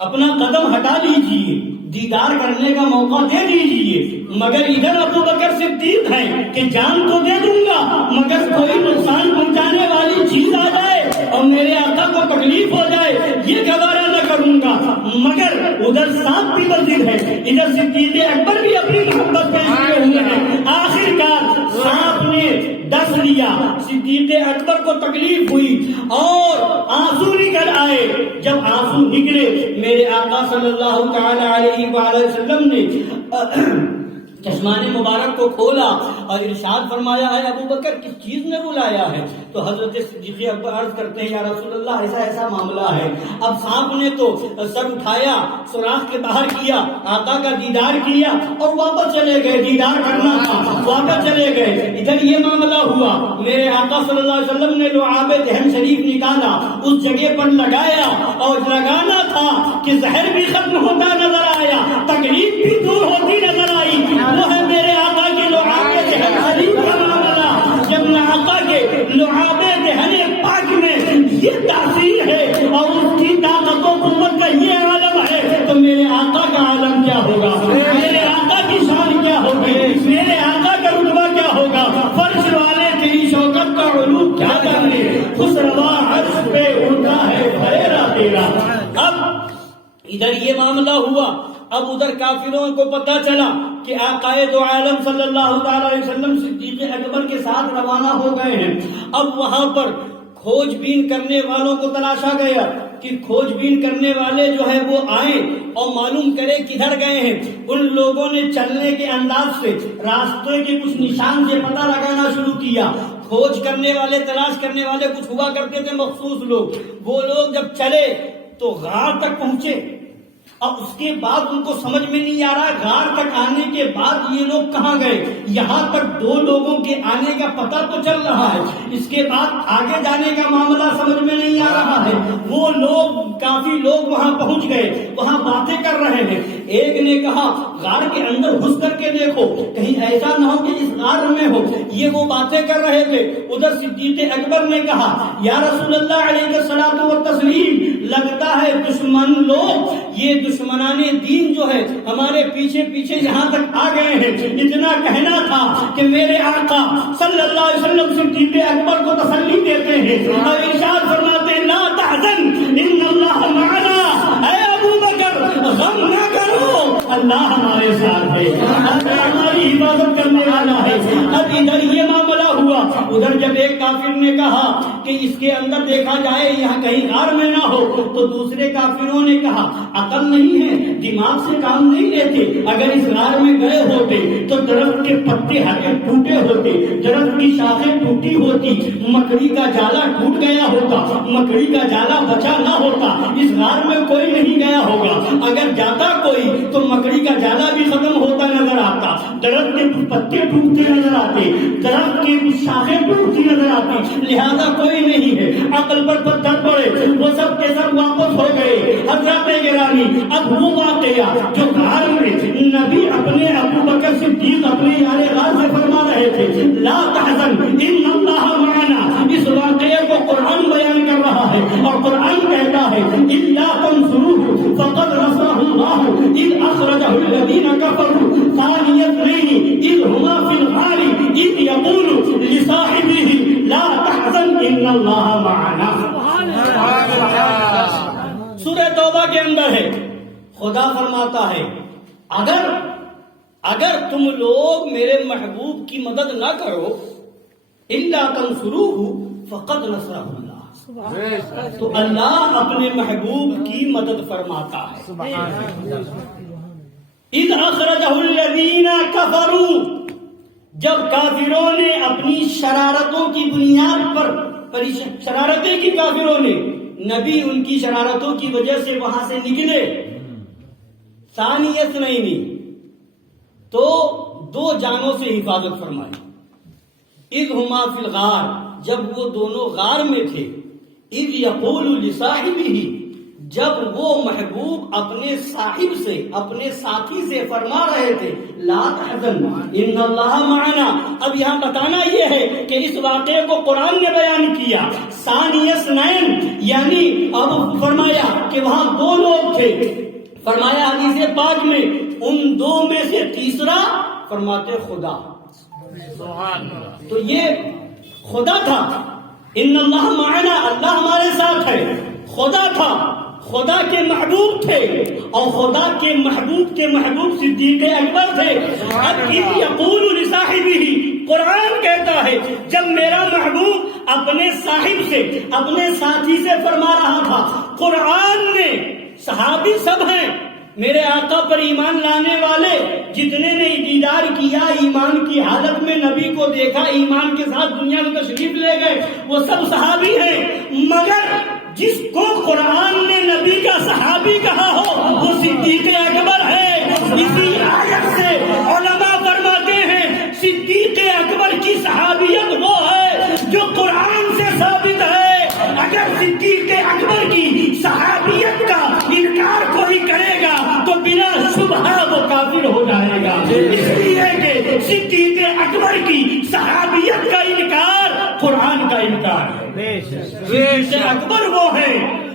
اپنا قدم ہٹا لیجیے, دیدار کرنے کا موقع دے دیجیے. مگر ادھر ابو بکر صدیق ہیں کہ جان تو دے دوں گا مگر کوئی نقصان پہنچانے والی چیز آ جائے اور میرے آقا کو تکلیف ہو جائے, یہ گوارا نہ کروں گا. مگر ادھر سانپ بھی مسجد ہے, ادھر صدیق اکبر بھی اپنی محبت پیش کیے ہوئے ہیں. آخر کار سانپ نے ڈس لیا, صدیق اکبر کو تکلیف ہوئی اور آنسو نکل آئے. جب آنسو نکلے, میرے آقا صلی اللہ تعالی علیہ وآلہ وسلم نے چشمان مبارک کو کھولا اور ارشاد فرمایا, ہے ابو بکر کس چیز نے رلایا ہے؟ تو حضرت صدیق اکبر عرض کرتے ہیں, یا رسول اللہ ایسا ایسا معاملہ ہے. اب سانپ نے تو سر اٹھایا, سوراخ کے باہر کیا, آقا کا دیدار کیا اور واپس چلے گئے, دیدار کرنا تھا واپس چلے گئے. ادھر یہ معاملہ ہوا, میرے آقا صلی اللہ علیہ وسلم نے لعاب دہن شریف نکالا, اس جگہ پر لگایا اور لگانا تھا کہ زہر بھی ختم ہوتا نظر آیا, تکلیف بھی دور ہوتی نظر آئی. وہ ہے میرے آقا کے لعاب دہن شریف کا معاملہ. جب آقا کے لعاب دہن پاک میں یہ تاثیر ہے اور اس کی طاقت و قوت کا یہ عالم ہے, تو میرے آقا کا عالم کیا ہوگا, میرے آقا کی شان کیا ہوگی, میرے آقا کا رتبہ کیا ہوگا. فرش والے تیری شوکت کا علو کیا کرنے, خوش روا عرش پہ اڑتا ہے بھیرا تیرا. اب ادھر یہ معاملہ ہوا. اب ادھر کافروں کو پتا چلا کہ آقا دو عالم صلی اللہ تعالی علیہ وسلم صدیق اکبر کے ساتھ روانہ ہو گئے ہیں. اب وہاں پر کھوج بین کرنے والوں کو تلاشا گیا کہ کھوج بین کرنے والے جو ہے وہ آئیں اور معلوم کرے کدھر گئے ہیں. ان لوگوں نے چلنے کے انداز سے, راستے کے کچھ نشان سے پتہ لگانا شروع کیا. کھوج کرنے والے, تلاش کرنے والے کچھ ہوا کرتے تھے مخصوص لوگ, وہ لوگ جب چلے تو غار تک پہنچے. اب اس کے بعد ان کو سمجھ میں نہیں آ رہا غار تک آنے کے بعد یہ لوگ کہاں گئے. یہاں تک 2 لوگوں کے آنے کا پتہ تو چل رہا ہے, اس کے بعد آگے جانے کا معاملہ سمجھ میں نہیں آ رہا ہے. وہ لوگ, کافی لوگ وہاں پہنچ گئے, وہاں باتیں کر رہے ہیں. ایک نے کہا غار کے اندر گھس کر کے دیکھو, کہیں ایسا نہ ہو کہ اس غار میں ہو. یہ وہ باتیں کر رہے تھے. ادھر صدیق اکبر نے کہا, یا رسول اللہ علیہ الصلوۃ والتسلیم, لگتا ہے دشمن لوگ, یہ دشمنان دین جو ہے ہمارے پیچھے پیچھے یہاں تک آ گئے ہیں. اتنا کہنا تھا کہ میرے آقا صلی اللہ علیہ وسلم صدیق اکبر کو تسلی دیتے ہیں اور ارشاد فرماتے ہیں, لا تحزن ان اللہ معنا, اے ابو بکر غم نہ کرو, اللہ ہمارے ساتھ ہے, اللہ ہماری حفاظت کرنے والا ہے. اب ادھر یہ معاملہ ہوا. ادھر جب ایک کافر نے کہا کہ اس کے اندر دیکھا جائے یہاں کہیں غار میں نہ ہو, تو دوسرے کافروں نے کہا عقل نہیں ہے, دماغ سے کام نہیں لیتے, اگر اس غار میں گئے ہوتے تو درخت کے پتے ہلکے ٹوٹے ہوتے, درخت کی شاخیں ٹوٹی ہوتی, مکڑی کا جالا ٹوٹ گیا ہوتا, مکڑی کا جالا بچا نہ ہوتا. اس غار میں کوئی نہیں گیا ہوگا, اگر جاتا کوئی تو مکڑی کا جالا بھی ختم ہوتا نظر آتا, درخت کے پتے ٹوٹتے نظر آتے, درخت کی شاخیں ٹوٹتی نظر آتی. لہذا کوئی نہیں ہے. عقل پر پتھر پڑے, وہ سب کے سب واپس ہو گئے. حضرت گرامی, اب وہ واقعہ جو غار میں نبی اپنے ابو بکر صدیق اپنے یار غار سے فرما رہے تھے, لا تحزن ان اللہ معنا, اس واقعے کو قرآن بیان کر رہا ہے اور قرآن کہتا ہے الا تنصروه فقد نصره الله اذ اخرجه الذين كفروا ثاني اثنين اذ هما في الغار اذ يقول لصاحبه لا تحزن ان الله معنا. سورہ توبہ کے اندر ہے. خدا فرماتا ہے اگر تم لوگ میرے محبوب کی مدد نہ کرو الا تنصروه فقد نصره اللہ، تو اللہ اپنے محبوب کی مدد فرماتا ہے. اذ اخرجہ الذین کفروا، جب کافروں نے اپنی شرارتوں کی بنیاد پر، شرارتیں کی کافروں نے، نبی ان کی شرارتوں کی وجہ سے وہاں سے نکلے. ثانی اثنین، تو دو جانوں سے حفاظت فرمائی. اذ ہما فی الغار، جب وہ دونوں غار میں تھے. اذ یقول لصاحبہ، جب وہ محبوب اپنے صاحب سے، اپنے ساتھی سے فرما رہے تھے لا تحزن ان اللہ معنا. اب یہاں بتانا یہ ہے کہ اس واقعے کو قرآن نے بیان کیا. ثانی اثنین، یعنی اب فرمایا کہ وہاں دو لوگ تھے. فرمایا حدیث پاک میں ان دو میں سے تیسرا فرماتے خدا. تو یہ خدا تھا. ان اللہ معنا، اللہ ہمارے ساتھ ہے. خدا تھا، خدا کے محبوب تھے، اور خدا کے محبوب صدیق اکبر تھے. اب اذ یقول لصاحبہ، قرآن کہتا ہے جب میرا محبوب اپنے صاحب سے، اپنے ساتھی سے فرما رہا تھا. قرآن نے، صحابی سب ہیں، میرے آقا پر ایمان لانے والے جتنے نے دیدار کیا، ایمان کی حالت میں نبی کو دیکھا، ایمان کے ساتھ دنیا میں تشریف لے گئے، وہ سب صحابی ہیں. مگر جس کو قرآن نے نبی کا صحابی کہا ہو وہ صدیق اکبر ہے. اسی آیت سے علماء فرماتے ہیں صدیق اکبر کی صحابیت وہ ہے جو قرآن سے ثابت ہے. اگر صدیق اکبر کی صحابیت کا انکار کوئی کرے گا تو بلا شبہ وہ کافر ہو جائے گا. اس لیے کہ صدیق اکبر کی صحابیت کا انکار قرآن کا انکار ہے. صدیق اکبر وہ ہے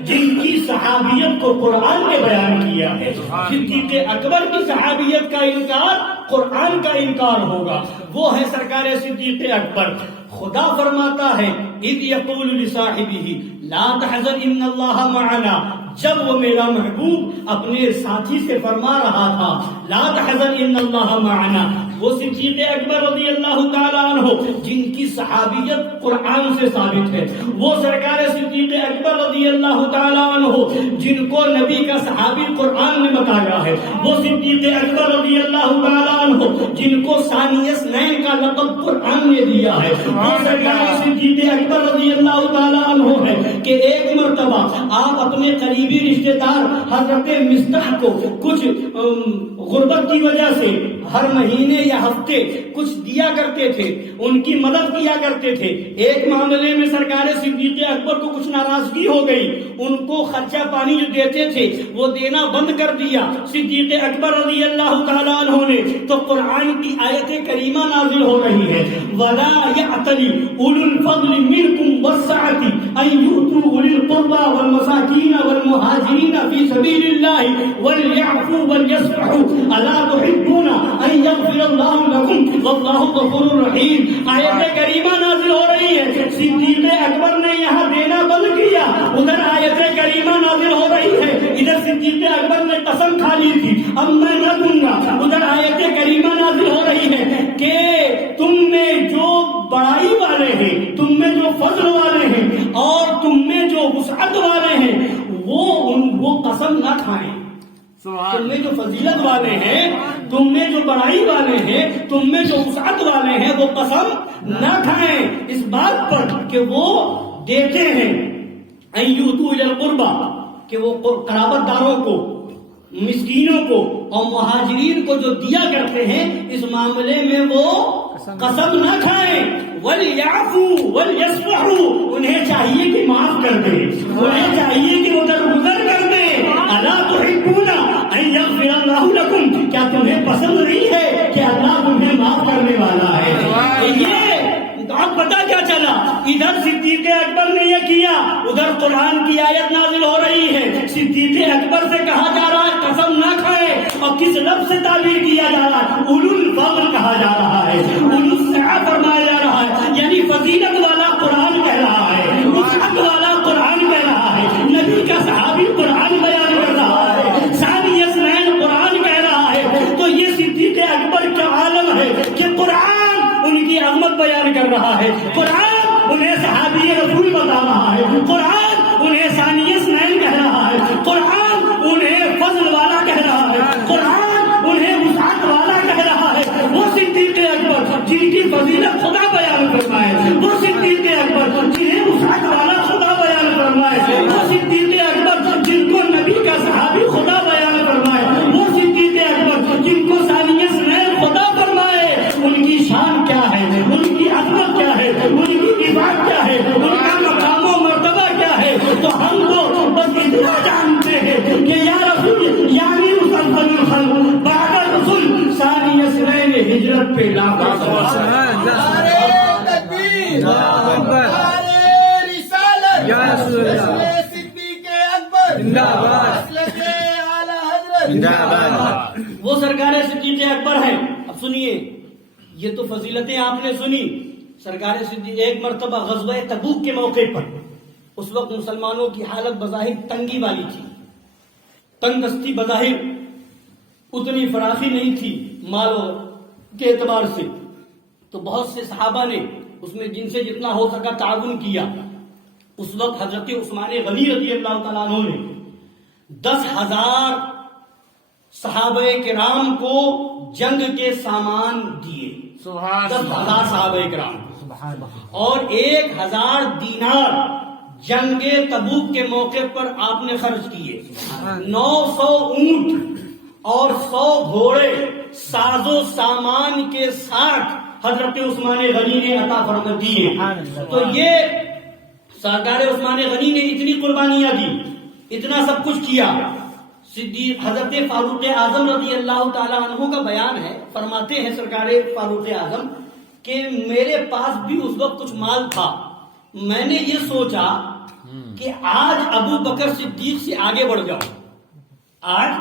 جن کی صحابیت کو قرآن نے بیان کیا ہے. صدیق اکبر کی صحابیت کا انکار قرآن کا انکار ہوگا. وہ ہے سرکار صدیق اکبر. خدا فرماتا ہے اذ یقول لصاحبہ لا تحزن ان اللہ معنا، جب وہ میرا محبوب اپنے ساتھی سے فرما رہا تھا لا تحزن ان اللہ معنا. وہ صدیق اکبر رضی اللہ تعالیٰ عنہ جن کی صحابیت قرآن سے ثابت ہے، وہ سرکار صدیق اکبر رضی اللہ تعالیٰ عنہ جن کو نبی کا صحابی قرآن نے بتایا ہے، وہ صدیق اکبر رضی اللہ تعالیٰ عنہ جن کو ثانی اثنین کا لقب قرآن نے دیا ہے، وہ سرکار صدیق اکبر رضی اللہ تعالیٰ عنہ ہے کہ ایک مرتبہ آپ اپنے قریبی رشتہ دار حضرت مصطح کو کچھ غربت کی وجہ سے ہر مہینے یا ہفتے کچھ دیا کرتے تھے، ان کی مدد کیا کرتے تھے. ایک معاملے میں سرکار صدیق اکبر کو کچھ ناراضگی ہو گئی، ان کو خرچہ پانی جو دیتے تھے وہ دینا بند کر دیا. صدیق اکبر رضی اللہ تعالیٰ عنہ نے تو قرآن کی آیت کریمہ نازل ہو رہی ہے وَلَا يَعْتَلِ أُولُو الْفَضْلِ مِنْكُمْ وَالسَّعَةِ أَنْ يُؤْتُوا أُولِي الْقُرْبَى وَالْمَسَاكِينَ وَالْمُهَاجِرِينَ فِي سَبِيلِ اللَّهِ وَلْيَعْفُوا وَلْيَصْفَحُوا أَلَا تُحِبُّونَ أَنْ يَغْفِرَ اللَّهُ لَكُمْ وَاللَّهُ غَفُورٌ رَحِيمٌ. آیت کریمہ نازل ہو رہی ہے. صدیق اکبر نے یہاں دینا بند کیا، ادھر آیت کریمہ نازل ہو رہی ہے. ادھر صدیق اکبر نے قسم کھا لی تھی اب میں نہ دوں گا، ادھر آیت کریمہ نازل ہو رہی ہے کہ تم میں جو بڑائی والے ہیں، تم میں جو فضل والے ہیں اور تم میں جو وسعت والے ہیں وہ قسم نہ کھائیں. تم میں جو فضیلت والے ہیں، تم میں جو بڑائی والے ہیں، تم میں جو وسعت والے ہیں وہ قسم نہ کھائیں اس بات پر کہ وہ دیتے ہیں ان یؤتوا الی القربى، کہ وہ قرابت داروں کو، مسکینوں کو اور مہاجرین کو جو دیا کرتے ہیں اس معاملے میں وہ قسم نہ کھائیں. وَلْيَعْفُوا وَلْيَصْفَحُوا، انہیں چاہیے کہ معاف کر دیں، انہیں چاہیے کہ وہ درگزر کر دیں. أَلَا تُحِبُّونَ أَن يَغْفِرَ اللَّهُ لَكُمْ، کیا تمہیں پسند نہیں ہے کہ اللہ تمہیں معاف کرنے والا ہے؟ یہ اب پتہ کیا چلا؟ ادھر صدیق اکبر نے یہ کیا، ادھر قرآن کی آیت نازل ہو رہی ہے، صدیق اکبر سے کہا جا رہا ہے قسم نہ کھائے، اور کس لفظ سے تعبیر کیا جا رہا ہے؟ اولو الفضل کہا جا رہا ہے، اولو السعہ فرمایا جا رہا ہے، یعنی فضیلت والا قرآن کہہ رہا ہے، وسعت والا قرآن کہہ رہا ہے، نبی کا صحابی قرآن بیان کر رہا ہے، ثانی اثنین قرآن کہہ رہا ہے، تو یہ صدیق اکبر کا عالم ہے کہ قرآن ان کی عظمت بیان کر رہا ہے، قرآن انہیں صحابی رسول بتا رہا ہے، قرآن انہیں ثانی اثنین کہہ رہا ہے، قرآن انہیں فضل والا کہہ رہا ہے، قرآن انہیں وسعت والا کہہ رہا ہے۔ وہ صدیق اکبر جن کی فضیلت خدا بیان فرمائے، وہ صدیق اکبر جنہیں وسعت والا خدا بیان فرمائے، وہ صدیق اکبر جن کو نبی کا صحابی خدا بیان فرمائے، وہ صدیق اکبر جن کو ثانی اثنین خدا فرمائے، ان کی شان کیا ہے، ان کی عظمت کیا ہے، ان کی عبادت کیا ہے، ان کا مقام و مرتبہ کیا ہے، تو ہم تو بس اتنا جانتے ہیں کہ یا رسول یعنی مسلسل الخلق بعد رسول ثانی اثنین ہجرت پہ لاقا نعرے تکبیر، نعرے رسالت، یا رسول اللہ، مسلک صدیق اکبر زندہ باد، مسلک اعلی حضرت زندہ باد۔ وہ سرکار صدیق اکبر ہیں۔ اب سنیے، یہ تو فضیلتیں آپ نے سنی۔ سرکار صدیق ایک مرتبہ غزوہ تبوک کے موقع پر، اس وقت مسلمانوں کی حالت بظاہر تنگی والی تھی، تنگ دستی بظاہر، اتنی فراخی نہیں تھی مال کے اعتبار سے، تو بہت سے صحابہ نے اس میں جن سے جتنا ہو سکا تعاون کیا۔ اس وقت حضرت عثمان غنی رضی اللہ تعالیٰ عنہ نے 10,000 صحابہ کرام کو جنگ کے سامان دیے، سبحان 10,000 صحابہ کرام، سبحان اور 1,000 دینار جنگ تبوک کے موقع پر آپ نے خرچ کیے، 900 اونٹ اور 100 گھوڑے ساز و سامان کے ساتھ حضرت عثمان غنی نے عطا فرما دیے۔ تو یہ سرکار عثمان غنی نے اتنی قربانیاں دی، اتنا سب کچھ کیا۔ صدیق حضرت فاروق اعظم رضی اللہ تعالیٰ عنہ کا بیان ہے، فرماتے ہیں سرکار فاروق اعظم کہ میرے پاس بھی اس وقت کچھ مال تھا، میں نے یہ سوچا کہ آج ابو بکر صدیق سے آگے بڑھ جاؤں۔ آج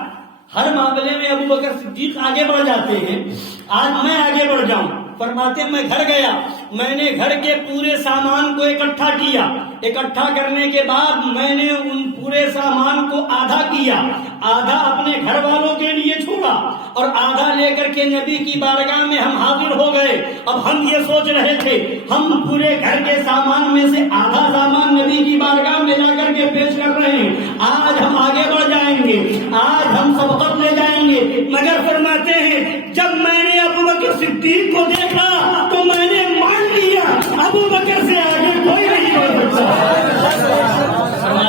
ہر معاملے میں ابو بکر صدیق آگے بڑھ جاتے ہیں، آج میں آگے بڑھ جاؤں۔ فرماتے ہیں میں گھر گیا، میں نے گھر کے پورے سامان کو اکٹھا کیا، اکٹھا کرنے کے بعد میں نے ان پورے سامان کو آدھا کیا، آدھا اپنے گھر والوں کے لیے چھوڑا اور آدھا لے کر کے نبی کی بارگاہ میں ہم حاضر ہو گئے۔ اب ہم یہ سوچ رہے تھے ہم پورے گھر کے سامان میں سے آدھا سامان نبی کی بارگاہ میں لا کر کے پیش کر رہے ہیں، آج ہم آگے بڑھ جائیں گے، آج ہم سبقت لے جائیں گے۔ مگر فرماتے ہیں جب میں نے ابو بکر صدیق کو دیکھا تو میں نے مان لیا ابو بکر سے آگے کوئی نہیں بڑھ سکتا۔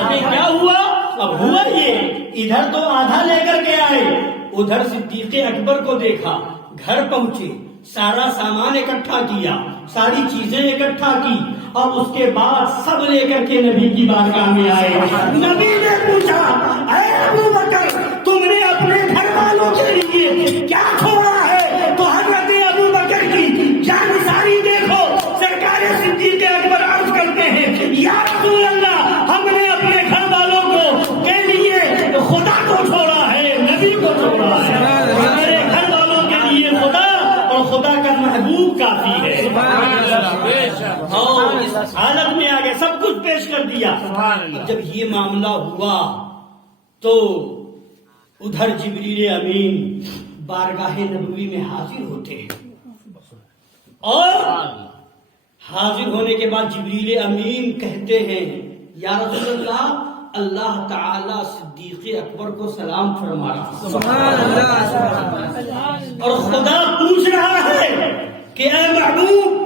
کیا ہوا؟ اب ہوا یہ، ادھر تو آدھا لے کر کے آئے، ادھر صدیق اکبر کو دیکھا، گھر پہنچے، سارا سامان اکٹھا کیا، ساری چیزیں اکٹھا کی، اور اس کے بعد سب لے کر کے نبی کی بارگاہ میں آئے۔ نبی نے پوچھا اے ابو بکر تم نے اپنے گھر والوں کے لیے کیا چھوڑا ہے؟ تو حضرت ابو بکر کی جان ساری دیکھو، سرکار صدیق اکبر عرض کرتے ہیں یا رسول اللہ ہم نے اپنے گھر والوں کو کے لیے خدا کو چھوڑا ہے، نبی کو چھوڑا ہے، ہمارے گھر والوں کے لیے خدا اور خدا کا محبوب کافی ہے۔ اور اس حالت میں آگے سب کچھ پیش کر دیا۔ جب یہ معاملہ ہوا تو ادھر جبریل امین بارگاہ نبوی میں حاضر ہوتے ہیں، اور حاضر ہونے کے بعد جبریل امین کہتے ہیں یا رسول اللہ اللہ تعالی صدیق اکبر کو سلام فرما رہا، سبحان اللہ، اور خدا پوچھ رہا ہے کہ اے محبوب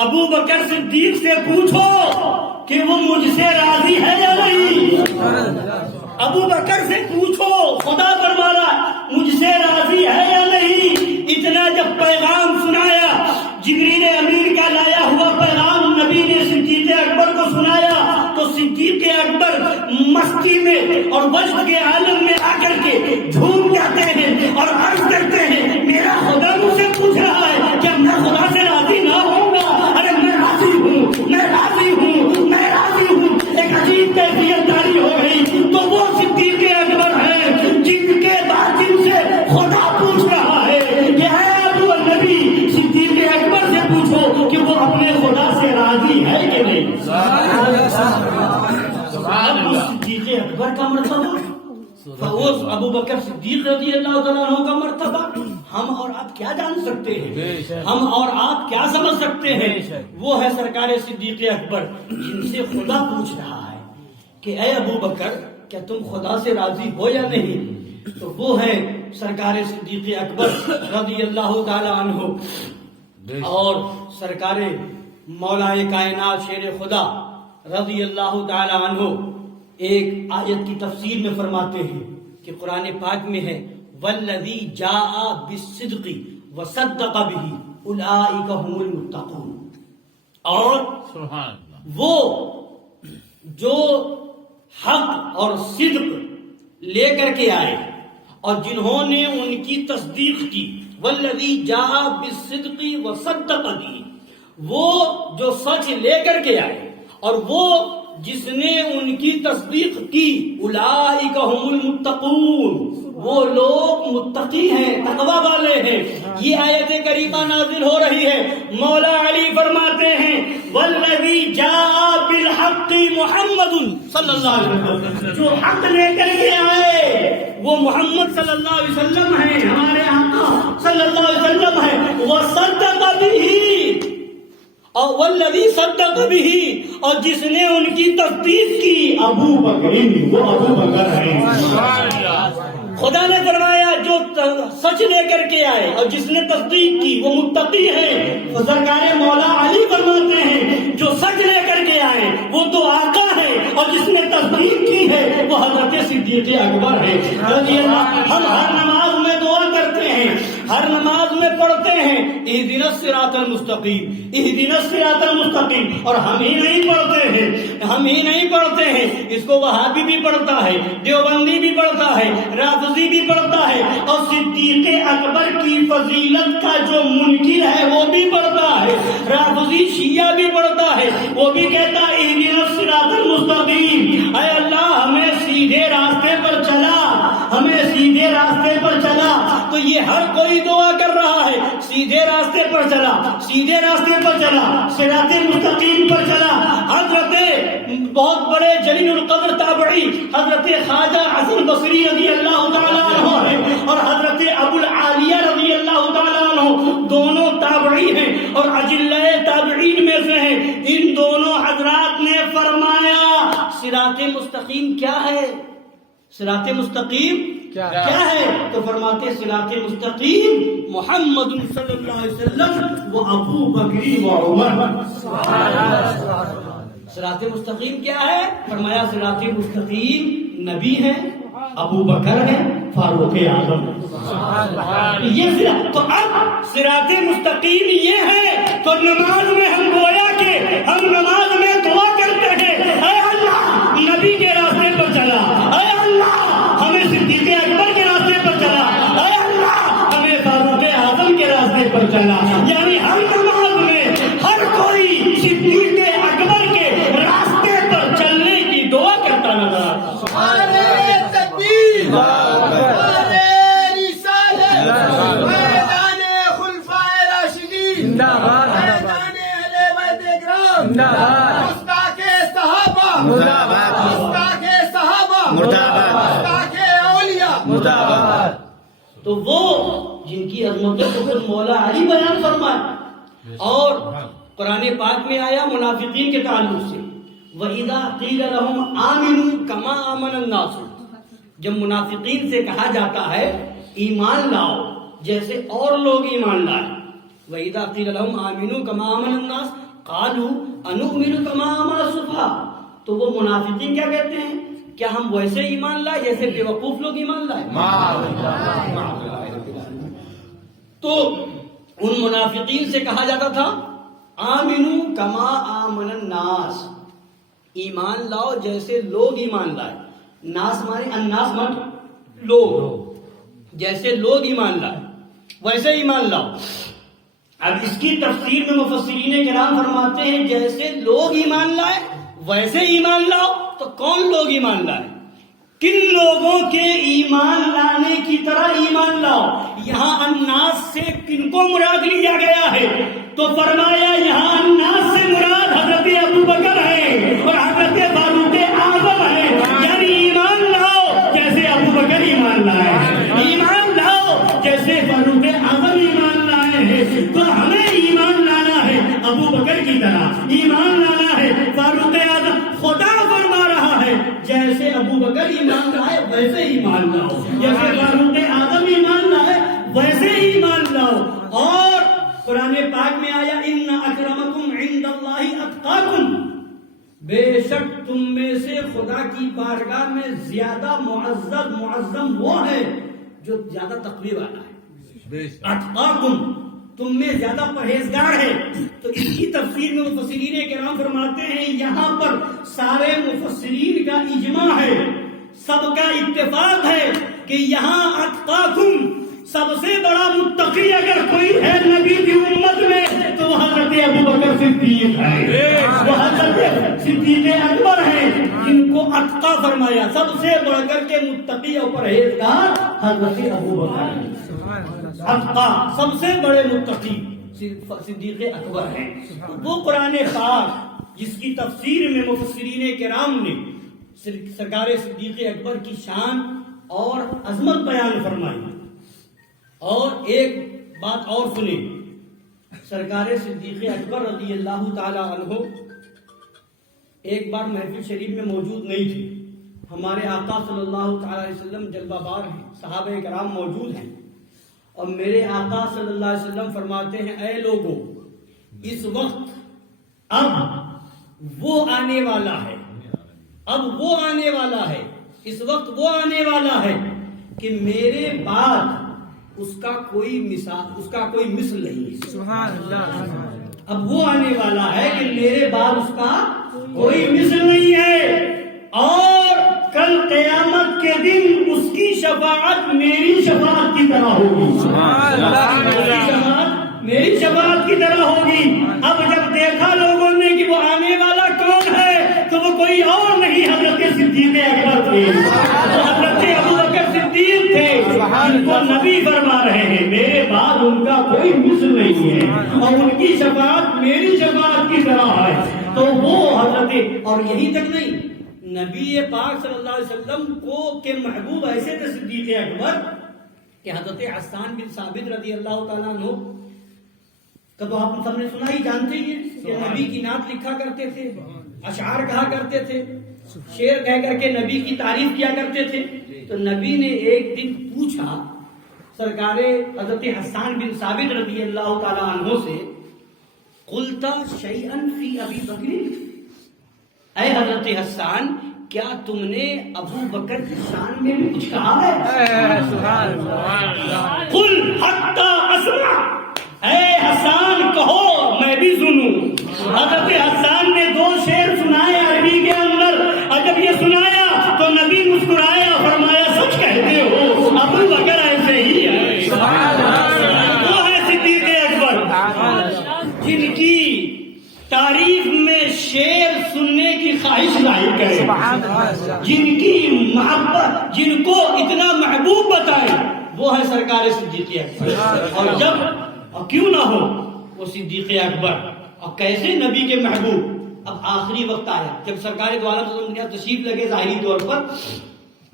ابو بکر صدیق سے پوچھو کہ وہ مجھ سے راضی ہے یا نہیں۔ ابو بکر سے پوچھو، خدا فرما رہا مجھ سے راضی ہے یا نہیں۔ اتنا جب پیغام سنایا، جبریل امین کا لایا ہوا پیغام نبی نے صدیق اکبر کو سنایا، تو صدیق اکبر مستی میں اور وجد کے عالم میں آ کر کے جھوم جاتے ہیں اور عرض کرتے ہیں میرا خدا مجھ سے پوچھ رہا ہے کہ میں خدا سے راضی نہ ہوں گا، ارے میں راضی اکبر کا مرتبہ، فوز ابو بکر صدیق رضی اللہ تعالیٰ عنہ کا مرتبہ ہم اور آپ کیا جان سکتے ہیں، ہم اور آپ کیا سمجھ سکتے ہیں؟ وہ ہے سرکار صدیق اکبر جن سے خدا پوچھ رہا ہے کہ اے ابو بکر کیا تم خدا سے راضی ہو یا نہیں؟ تو وہ ہے سرکار صدیق اکبر رضی اللہ تعالیٰ عنہ، اور سرکار مولا کائنات شیر خدا رضی اللہ تعالیٰ عنہ ایک آیت کی تفسیر میں فرماتے ہیں کہ قرآن پاک میں ہے والذی جاء بالصدق وصدق به اولئک هم المتقون، اور سبحان اللہ، وہ جو حق اور صدق لے کر کے آئے اور جنہوں نے ان کی تصدیق کی، والذی جاء بالصدق وصدق به، وہ جو سچ لے کر کے آئے اور وہ جس نے ان کی تصدیق کی، اولئک هم المتقون، وہ لوگ متقی ہیں، تقوی والے ہیں۔ یہ آیت کریمہ نازل ہو رہی ہے، مولا علی فرماتے ہیں والذی جاء بالحق محمد صلی اللہ علیہ وسلم، جو حق لے کر کے آئے وہ محمد صلی اللہ علیہ وسلم ہیں، ہمارے آقا صلی اللہ علیہ وسلم ہیں، وصدق به، اور والذی صدق به، اور جس نے ان کی تصدیق کی، ابو بکر، وہ ابو بکر ہیں۔ خدا نے فرمایا جو سچ لے کر کے آئے اور جس نے تصدیق کی وہ متقی ہے۔ سرکار مولا علی فرماتے ہیں جو سچ لے کر کے آئے وہ تو آقا ہے، اور جس نے تصدیق کی ہے وہ حضرت صدیق اکبر ہے رضی اللہ۔ ہم ہر نماز میں دعا کرتے ہیں، ہر نماز میں پڑھتے ہیں اہدنا الصراط المستقیم، اہدنا الصراط المستقیم، اور ہم ہی نہیں پڑھتے ہیں، اس کو وہابی بھی پڑھتا ہے، دیوبندی بھی پڑھتا ہے، رافضی بھی پڑھتا ہے، اور صدیق اکبر کی فضیلت کا جو منکر ہے وہ بھی پڑھتا ہے، رافضی شیعہ بھی پڑھتا ہے، وہ بھی کہتا ہے اہدنا الصراط المستقیم، اے اللہ ہمیں سیدھے راستے پر چلا، ہمیں سیدھے راستے پر چلا۔ تو یہ ہر کوئی دعا کر رہا ہے، سیدھے راستے پر چلا، سیدھے راستے پر چلا، صراط مستقیم پر چلا۔ حضرت بہت بڑے جلیل القدر تابعی حضرت خواجہ حسن بصری رضی اللہ تعالیٰ عنہ ہے، اور حضرت ابو العالیہ رضی اللہ تعالیٰ عنہ، دونوں تابعی ہیں اور اجلہ تابعین میں سے ہیں۔ ان دونوں حضرات نے فرمایا صراط مستقیم کیا ہے، صراط مستقیم کیا ہے؟ تو فرماتے صراط مستقیم محمد صلی اللہ علیہ وسلم و ابو بکر و عمر۔ صراط مستقیم کیا ہے؟ فرمایا صراط مستقیم نبی ہے، ابو بکر ہے، فاروق اعظم ہے۔ یہ تو اب صراط مستقیم یہ ہے، تو نماز میں ہم گویا کہ ہم نماز میں دعا کرتے ہیں اے اللہ نبی کے راستے پر چلا، اے اللہ ہمیں صدیق اکبر کے راستے پر چلا، اے اللہ ہمیں فاروق اعظم کے راستے پر چلا۔ یعنی ہر نماز میں ہر کوئی صدیق اکبر کے راستے پر چلنے کی دعا کرتا نظر آتا۔ نعرہ تکبیر، نعرہ رسالت، میدان خلفائے راشدین، میدان اہل بیت کرام، مستاق صحابہ، مستاق صحابہ، مستاق اولیاء۔ تو وہ جن کی عظمتوں کو خود مولا علی بیان فرمائے، اور قرآن پاک میں آیا منافقین کے تعلق سے وَإِذَا قِيلَ لَهُمْ آمِنُوا كَمَا آمَنَ النَّاسُ، جب منافقین سے کہا جاتا ہے ایمان لاؤ جیسے اور لوگ ایمان لائے، وَإِذَا قِيلَ لَهُمْ آمِنُوا كَمَا آمَنَ النَّاسُ قَالُوا أَنُؤْمِنُ كَمَا آمَنَ السُّفَهَاءُ، تو وہ منافقین کیا کہتے ہیں؟ کیا ہم ویسے ایمان لائے جیسے بے وقوف لوگ ایمان لائے؟ تو ان منافقین سے کہا جاتا تھا آمنو کما آمن الناس، ایمان لاؤ جیسے لوگ ایمان لائے۔ ناس مانے الناس مت لوگ، جیسے لوگ ایمان لائے ویسے ایمان لاؤ۔ اب اس کی تفسیر میں مفسرین کرام فرماتے ہیں جیسے لوگ ایمان لائے ویسے ایمان لاؤ، تو کون لوگ ایمان لائے؟ کن لوگوں کے ایمان لانے کی طرح ایمان لاؤ؟ یہاں الناس سے کن کو مراد لیا گیا ہے؟ تو فرمایا یہاں الناس سے مراد حضرت ابو بکر ہے اور حضرت فاروق اعظم ہے، یعنی ایمان جیسے ابو بکر ایمان لائے ویسے ایمان لاؤ، جیسے فاروق اعظم ایمان لائے ویسے ایمان لاؤ. اور قرآن پاک میں آیا ان اکرمکم عند اللہ اتقاکم، بے شک تم میں سے خدا کی بارگاہ میں زیادہ معزز معظم وہ ہے جو زیادہ تقوی والا ہے. اتقاکم، تم میں زیادہ پرہیزگار ہے. تو اس کی تفسیر میں مفسرین کرام فرماتے ہیں یہاں پر سارے مفسرین کا اجماع ہے، سب کا اتفاق ہے کہ یہاں اتقاکم سب سے بڑا متقی اگر کوئی ہے نبی کی امت میں تو وہ حضرت ابو بکر صدیق ہے، وہ حضرت صدیق اکبر ہے جن کو اتقا فرمایا. سب سے بڑھ کر کے متقی اور پرہیزگار حضرت ابو بکر ہے. اتقا سب سے بڑے متقی صدیق اکبر ہیں. وہ قرآن پاک جس کی تفسیر میں مفسرین کرام نے سرکار صدیق اکبر کی شان اور عظمت بیان فرمائی. اور ایک بات اور سنیں، سرکار صدیق اکبر رضی اللہ تعالی عنہ ایک بار محفل شریف میں موجود نہیں تھے. ہمارے آقا صلی اللہ تعالی علیہ وسلم جلوہ بار ہیں، صحابہ کرام موجود ہیں، اور میرے آقا صلی اللہ علیہ وسلم فرماتے ہیں اے لوگوں، اس وقت اب وہ آنے والا ہے، اب وہ آنے والا ہے، اس وقت وہ آنے والا ہے کہ میرے بعد اس کا کوئی مثل نہیں ہے. سبحان اللہ. اب وہ آنے والا ہے کہ میرے بعد اس کا کوئی مثل نہیں ہے، اور کل قیامت کے دن اس کی شفاعت میری شفاعت کی طرح ہوگی. سبحان اللہ. اس کی شفاعت میری شفاعت کی طرح ہوگی. اب جب دیکھا لوگوں نے کہ وہ آنے والا کون ہے تو وہ کوئی اور نہیں حضرت صدیق اکبر تھے، وہ حضرت ابو بکر صدیق تھے جن کو نبی فرما رہے ہیں میرے بعد ان کا کوئی مثل نہیں ہے اور ان کی شفاعت میری شفاعت کی طرح ہے. تو وہ حضرت، اور یہی تک نہیں، نبی پاک صلی اللہ علیہ وسلم کو کے محبوب ایسے تھے صدیق اکبر کہ حضرت حسان بن ثابت رضی اللہ تعالیٰ عنہ کا تو آپ سب نے سنا ہی، جانتے ہی ہیں کہ نبی کی نعت لکھا کرتے تھے، اشعار کہا کرتے تھے، شعر کہہ کر کے نبی کی تعریف کیا کرتے تھے. تو نبی نے ایک دن پوچھا سرکار حضرت حسان بن ثابت رضی اللہ تعالیٰ عنہ سے، قلت شیئا فی ابی بکر، اے حضرت حسان کیا تم نے ابو بکر کی شان میں بھی کچھ کہا ہے؟ سبحان اللہ. قل حتی اسمع، اے حسان کہو میں بھی سنوں. حضرت حسان نے 2 شعر سنائے عربی کے اندر، اور جب یہ سنایا تو نبی مسکرائے اور فرمایا سچ کہتے ہو، ابو بکر ایسے ہی ہے. وہ ہے صدیق اکبر جن کی تعریف میں شعر سننے کی خواہش ظاہر کرے، جن کی محبت، جن کو اتنا محبوب بتائے، وہ ہے سرکار صدیق اکبر. اور جب اور کیوں نہ ہو وہ صدیق اکبر، اور کیسے نبی کے محبوب. اب آخری وقت آیا جب سرکار دو عالم تشریف لگے ظاہری طور پر،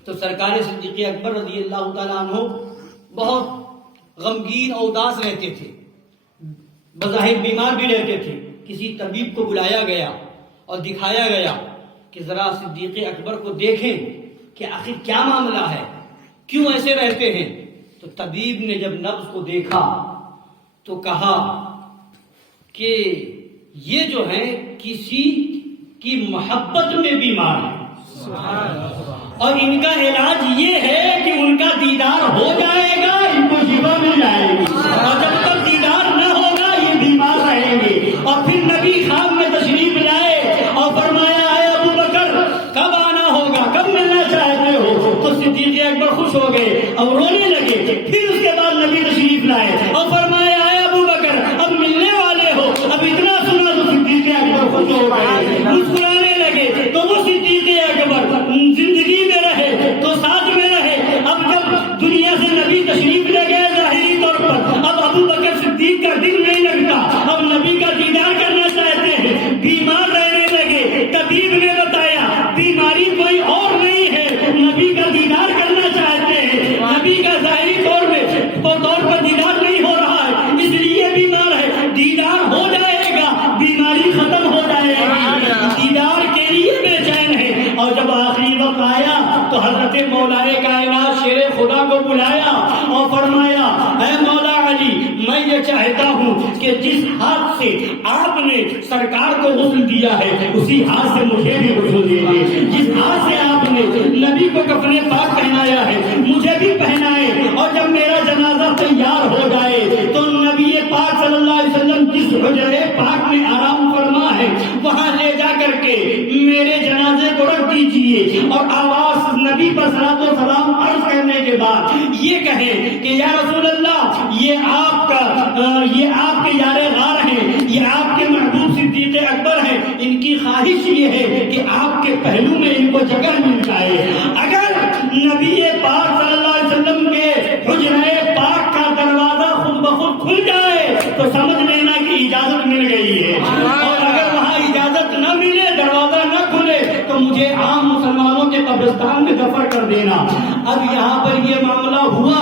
تو سرکار صدیق اکبر رضی اللہ تعالیٰ عنہ بہت غمگین اور اداس رہتے تھے، بظاہر بیمار بھی رہتے تھے. کسی طبیب کو بلایا گیا اور دکھایا گیا کہ ذرا صدیق اکبر کو دیکھیں کہ آخر کیا معاملہ ہے، کیوں ایسے رہتے ہیں. تو طبیب نے جب نبض کو دیکھا تو کہا کہ یہ جو ہے کسی کی محبت میں بیمار ہے، اور ان کا علاج یہ ہے کہ ان کا دیدار ہو جائے گا، ان کو شفا مل جائے گی، اور جب تک دیدار نہ ہوگا یہ بیمار رہیں گے. اور پھر نبی خواب میں تشریف لائے اور فرمایا اے ابو بکر کب آنا ہوگا، کب ملنا چاہتے ہو؟ تو صدیق اکبر خوش ہو گئے اور رونے لگے. پھر اس کے بعد نبی تشریف لائے اور فرمایا اے ابو بکر اب ملنے والے ہو. اب اتنا سنا تو صدیق اکبر خوش ہو گئے، مسکرانے لگے. تو وہ صدیق اکبر زندگی میں رہے تو ساتھ میں رہے. اب جب دنیا سے نبی تشریف لے گئے ظاہری طور پر، اب ابو بکر صدیق کا دل نہیں لگتا، اب نبی کا دیدار کرنا چاہتے ہیں، بیمار رہنے لگے. طبیب نے بتایا بیماری کوئی اور نہیں ہے، نبی کا دیدار کرنا چاہتے ہیں، نبی کا ظاہری طور پر دیدار نہیں ہو رہا ہے اس لیے بیمار ہے. دیدار ہو جائے گا، بیماری ختم ہو جائے گی، دیدار کے لیے بے چین ہے. اور جب آخری وقت وقت آیا تو حضرت مولا کائنات شیر خدا کو بلایا اور فرمایا اے مولا علی میں یہ چاہتا ہوں کہ جس ہاتھ سے آپ نے سرکار کو غسل دیا ہے اسی ہاتھ سے مجھے بھی غسل دے دے، جس ہاتھ سے آپ نے نبی کو کفن پاک پہنایا ہے مجھے بھی پہنائے، اور جب میرا جنازہ تیار ہو جائے تو نبی پاک صلی اللہ علیہ وسلم جس حجرے پاک میں آرام فرما ہے وہاں لے جا کر کے میرے جنازے کو رکھ دیجئے، اور آواز نبی پر صلاۃ و سلام عرض کرنے کے بعد یہ کہیں کہ یا رسول اللہ یہ آپ کے یار غار ہیں، یہ آپ کے محبوب صدیق اکبر ہیں، ان کی خواہش یہ ہے کہ آپ کے پہلو میں ان کو جگہ مل جائے۔ اگر نبی پاک صلی اللہ علیہ وسلم کے حجرے پاک کا دروازہ خود بخود کھل جائے تو سمجھ لینا کہ اجازت مل گئی ہے، اور اگر وہاں اجازت نہ ملے، دروازہ نہ کھلے تو مجھے عام مسلمانوں کے قبرستان میں دفن کر دینا۔ اب یہاں پر یہ معاملہ ہوا،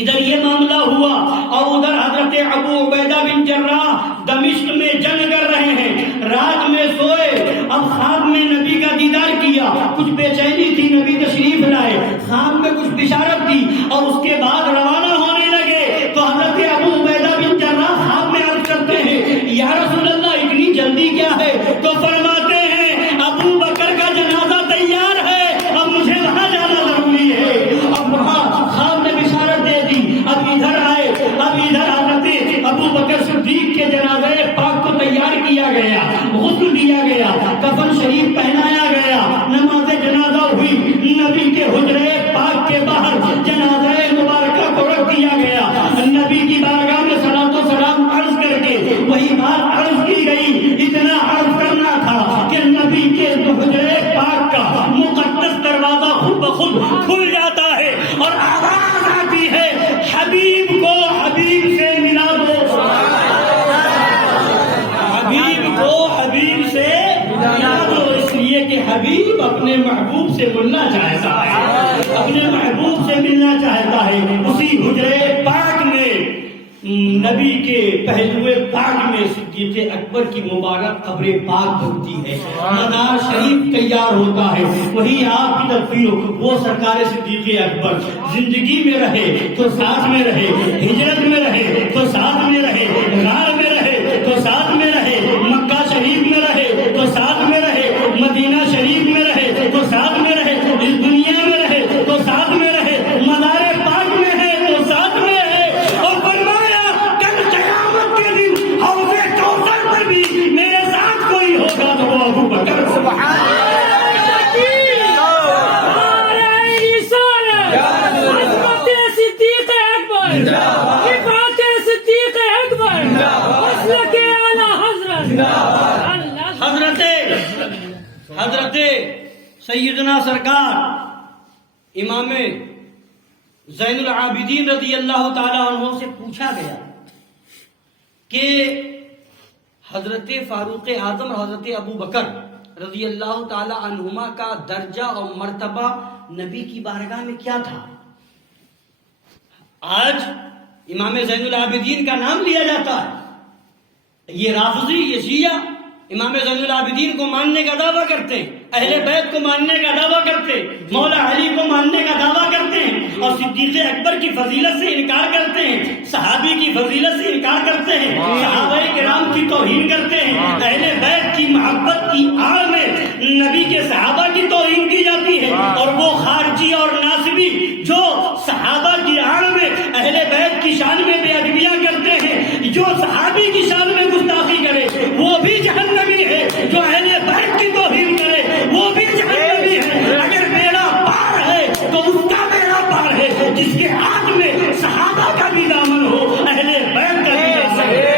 ادھر یہ معاملہ ہوا، اور ادھر حضرت ابو عبیدہ بن جراح دمشق میں جنگ کر رہے ہیں، رات میں سوئے، اب خواب میں نبی کا دیدار کیا، کچھ بے چینی تھی، نبی تشریف لائے، خواب میں کچھ بشارت دی، اور اس کے بعد روانہ ہونے لگے تو حضرت ابو عبیدہ بن جراح خواب میں عرض کرتے ہیں یا رسول اللہ اتنی جلدی کیا ہے؟ تو فرماتے ہیں ابو بکر کا جنازہ تیار ہے، اب مجھے وہاں جانا ضروری ہے۔ اب وہاں خواب میں بشارت دے دی، اب ادھر آئے، اب ادھر حضرت ابو بکر صدیق کے جنازے پاک کو تیار کیا گیا، غسل دیا گیا، کفن شریف پہنایا گیا، نماز جنازہ ہوئی، نبی کے حجرے پاک کے باہر جنازہ مبارکہ کو رکھ دیا گیا، نبی کی بارگاہ میں صلاۃ و سلام عرض کر کے وہی بات عرض کی گئی، اتنا عرض کرنا تھا کہ نبی کے حجرے پاک کا مقدس دروازہ خود بخود کھل جاتا ہے اور آواز آتی ہے حبیب کو حبیب سے ملا دو، حبیب کو حبیب سے ملا دو، اس لیے کہ حبیب اپنے محبوب سے ملنا چاہتا ہے، اپنے محبوب سے ملنا چاہتا ہے۔ اسی حجرے پاک میں نبی کے پہلوئے پاک میں صدیق اکبر کی مبارک قبر پاک بنتی ہے، مزار شریف تیار ہوتا ہے، وہی آپ کی تدفین، وہ سرکار صدیق اکبر زندگی میں رہے تو ساتھ میں رہے، ہجرت میں رہے تو ساتھ میں رہے، غار میں رہے تو ساتھ میں رہے، مکہ شریف میں رہے تو ساتھ میں رہے، مدینہ شریف میں رہے تو ساتھ میں رہے، اس دنیا میں رہے تو ساتھ میں رہے، مزار پاک میں ہے تو ساتھ میں ہے، اور فرمایا کل قیامت کے دن حوض کوثر پر بھی میرے ساتھ کوئی ہوگا تو وہ ابو بکر سبحان حضرت سیدنا سرکار امام زین العابدین رضی اللہ تعالی عنہ سے پوچھا گیا کہ حضرت فاروق اعظم اور حضرت ابو بکر رضی اللہ تعالی عنہما کا درجہ اور مرتبہ نبی کی بارگاہ میں کیا تھا؟ آج امام زین العابدین کا نام لیا جاتا ہے، یہ رافضی، یہ شیعہ امام زین العابدین کو ماننے کا دعویٰ کرتے ہیں، اہل بیت کو ماننے کا دعویٰ کرتے ہیں، مولا علی کو ماننے کا دعویٰ کرتے ہیں، اور صدیق اکبر کی فضیلت سے انکار کرتے ہیں، صحابی کی فضیلت سے انکار کرتے ہیں، صحابہ کرام کی توہین کرتے ہیں، اہل بیت کی محبت کی آڑ میں نبی کے صحابہ کی توہین کی جاتی ہے، اور وہ خارجی اور ناصبی جو صحابہ کی آڑ میں اہل بیت کی شان میں بے ادبیاں کرتے ہیں، جو صحابی کی شان میں گستاخی کرے وہ بھی جہنمی ہے، جو اہل بیت کی توہین کرے وہ بھی جہنمی ہے۔ اگر بیڑا پار ہے تو اس کا بیڑا پار ہے جس کے ہاتھ میں صحابہ کا بھی دامن ہو، اہل بیت کا بھی دامن ہو۔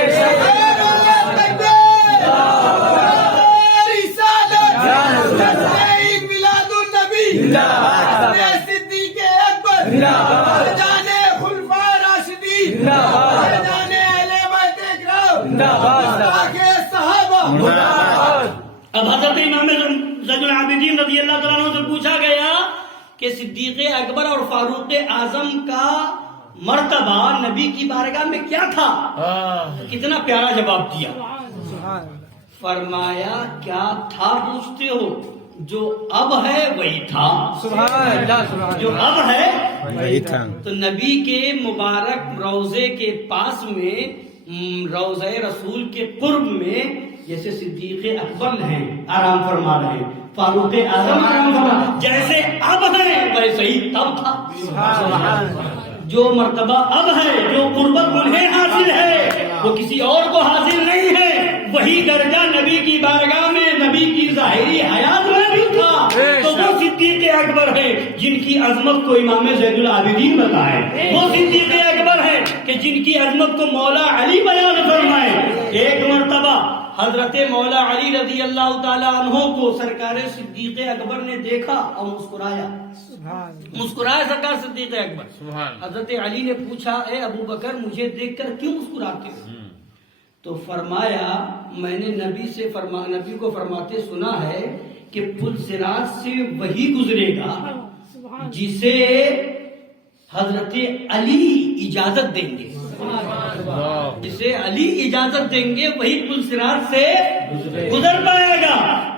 صدیق اکبر جانے خلفاء راشدین جانے اہل بیت اکرام صحابہ۔ اب حضرت امام زین العابدین رضی اللہ تعالیٰ عنہ سے پوچھا گیا کہ صدیق اکبر اور فاروق اعظم کا مرتبہ نبی کی بارگاہ میں کیا تھا؟ کتنا پیارا جواب دیا، فرمایا کیا تھا پوچھتے ہو؟ جو اب ہے وہی تھا، سبحان اللہ سبحان جو اب ہے وہی تھا۔ تو نبی کے مبارک روضے کے پاس میں روضہ رسول کے قرب میں جیسے صدیق اکبر ہیں آرام فرما رہے ہیں، فاروق اعظم آرام فرما رہے ہیں، جیسے اب ہے ویسے ہی تب تھا۔ جو مرتبہ اب ہے، جو قربت انہیں حاصل ہے وہ کسی اور کو حاصل نہیں ہے، وہی درجہ نبی کی بارگاہ میں نبی کی ظاہری حیات میں بھی تھا۔ تو وہ صدیق اکبر ہے جن کی عظمت کو امام زین العابدین بتائے، وہ صدیق اکبر ہے کہ جن کی عظمت کو مولا علی بیان فرمائے۔ ایک مرتبہ حضرت مولا علی رضی اللہ تعالیٰ عنہ کو سرکار صدیق اکبر نے دیکھا اور مسکرایا، مسکرایا سرکار صدیق اکبر۔ حضرت علی نے پوچھا اے ابو بکر مجھے دیکھ کر کیوں مسکراتے ہو؟ تو فرمایا میں نے نبی کو فرماتے سنا ہے کہ پل صراط سے وہی گزرے گا جسے حضرت علی اجازت دیں گے، جسے علی اجازت دیں گے وہی پل صراط سے گزر پائے گا۔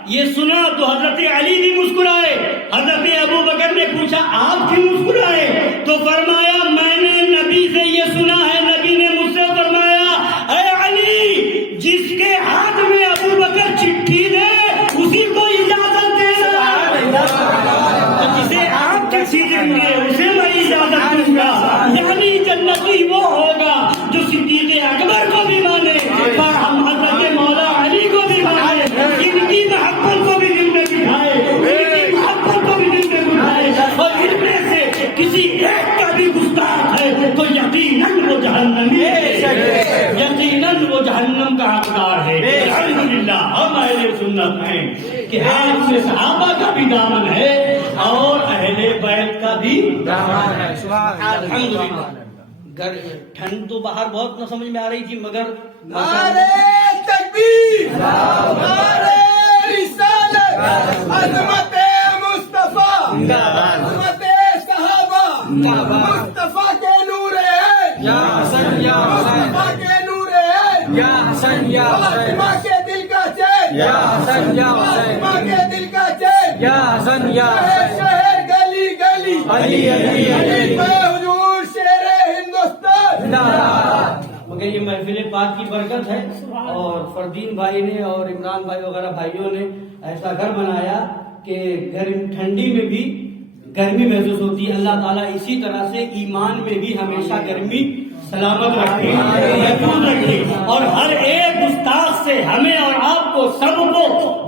یہ سنا تو حضرت علی بھی مسکرائے۔ حضرت ابو بکر نے پوچھا آپ کیوں مسکرائے؟ تو فرمایا میں نے نبی سے یہ سنا ہے، نبی نے مجھ سے فرمایا اے علی جس کے ہاتھ میں ابو بکر چٹھی دے اسی کو اجازت دینا، جسے آپ چٹھی دیں گے اسے میں اجازت دوں گا۔ یعنی جنتی وہ ہوگا جو صدیق اکبر کو بھی مانے اور ہم حضرت مولا علی کو بھی مانے، ان کی محبت کو بھی دل میں بٹھائے، ان کی محبت کو بھی دل میں بٹھائے، اور ان میں سے کسی ایک کا بھی گستاخ ہے تو یقیناً وہ جہنمی ہے، یقیناً وہ جہنم کا حقدار ہے۔ الحمدللہ ہم اہل سنت ہیں کہ آپ میں صحابہ کا بھی دامن ہے اور اہل بیت کا بھی دامن ہے۔ الحمدللہ ٹھنڈ تو باہر بہت نہ سمجھ میں آ رہی تھی مگر نعرے تکبیر، نعرے رسالت، عظمت مصطفیٰ، عظمت صحابہ، مصطفیٰ کے نور ہے، یا حسن یا حسین، مصطفیٰ کے نور ہے، یا حسن یا حسین، فاطمہ کے دل کا چین، یا حسن یا حسین، فاطمہ کے دل کا چین، یا حسن یا شہر حسین، شہر گلی گلی، علی علی علی میں حضور شیر ہندوستان۔ مگر یہ محفل پاک کی برکت ہے اور فردین بھائی نے اور عمران بھائی وغیرہ بھائیوں نے ایسا گھر بنایا کہ ٹھنڈی میں بھی گرمی محسوس ہوتی ہے۔ اللہ تعالیٰ اسی طرح سے ایمان میں بھی ہمیشہ گرمی سلامت رکھے، محفوظ رکھے، اور ہر ایک گستاخ سے ہمیں اور آپ کو سب کو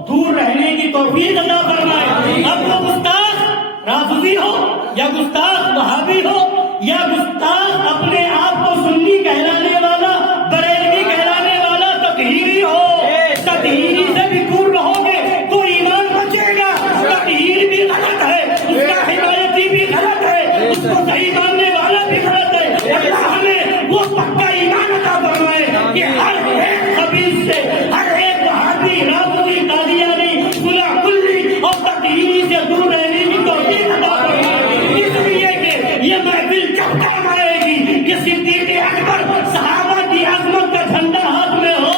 دور رہنے کی توفیق عطا فرمائے۔ اب وہ گستاخ رافضی ہو یا گستاخ وہابی ہو یا گستاخ اپنے آپ کو سنی کہلانے والا، بریلوی کہلانے والا تطہیری ہو، تطہیری سے بھی دور رہو گے تو ایمان بچے گا۔ تطہیر بھی غلط ہے، اس کا حمایتی بھی غلط ہے، اس کو صحیح ماننے والا بھی غلط ہے۔ اللہ ہمیں وہ پکا ایمان عطا فرمائے کہ ہر ایک خبیث سے، ہر ایک وہابی، رافضی، قادیانی، صلح کلی اور تطہیری سے دور رہنے کی توفیق عطا فرمائے۔ اس لیے کہ یہ محفل جب تک آئے گی کہ صدیق اکبر صحابہ کی عظمت کا جھنڈا ہاتھ میں ہو،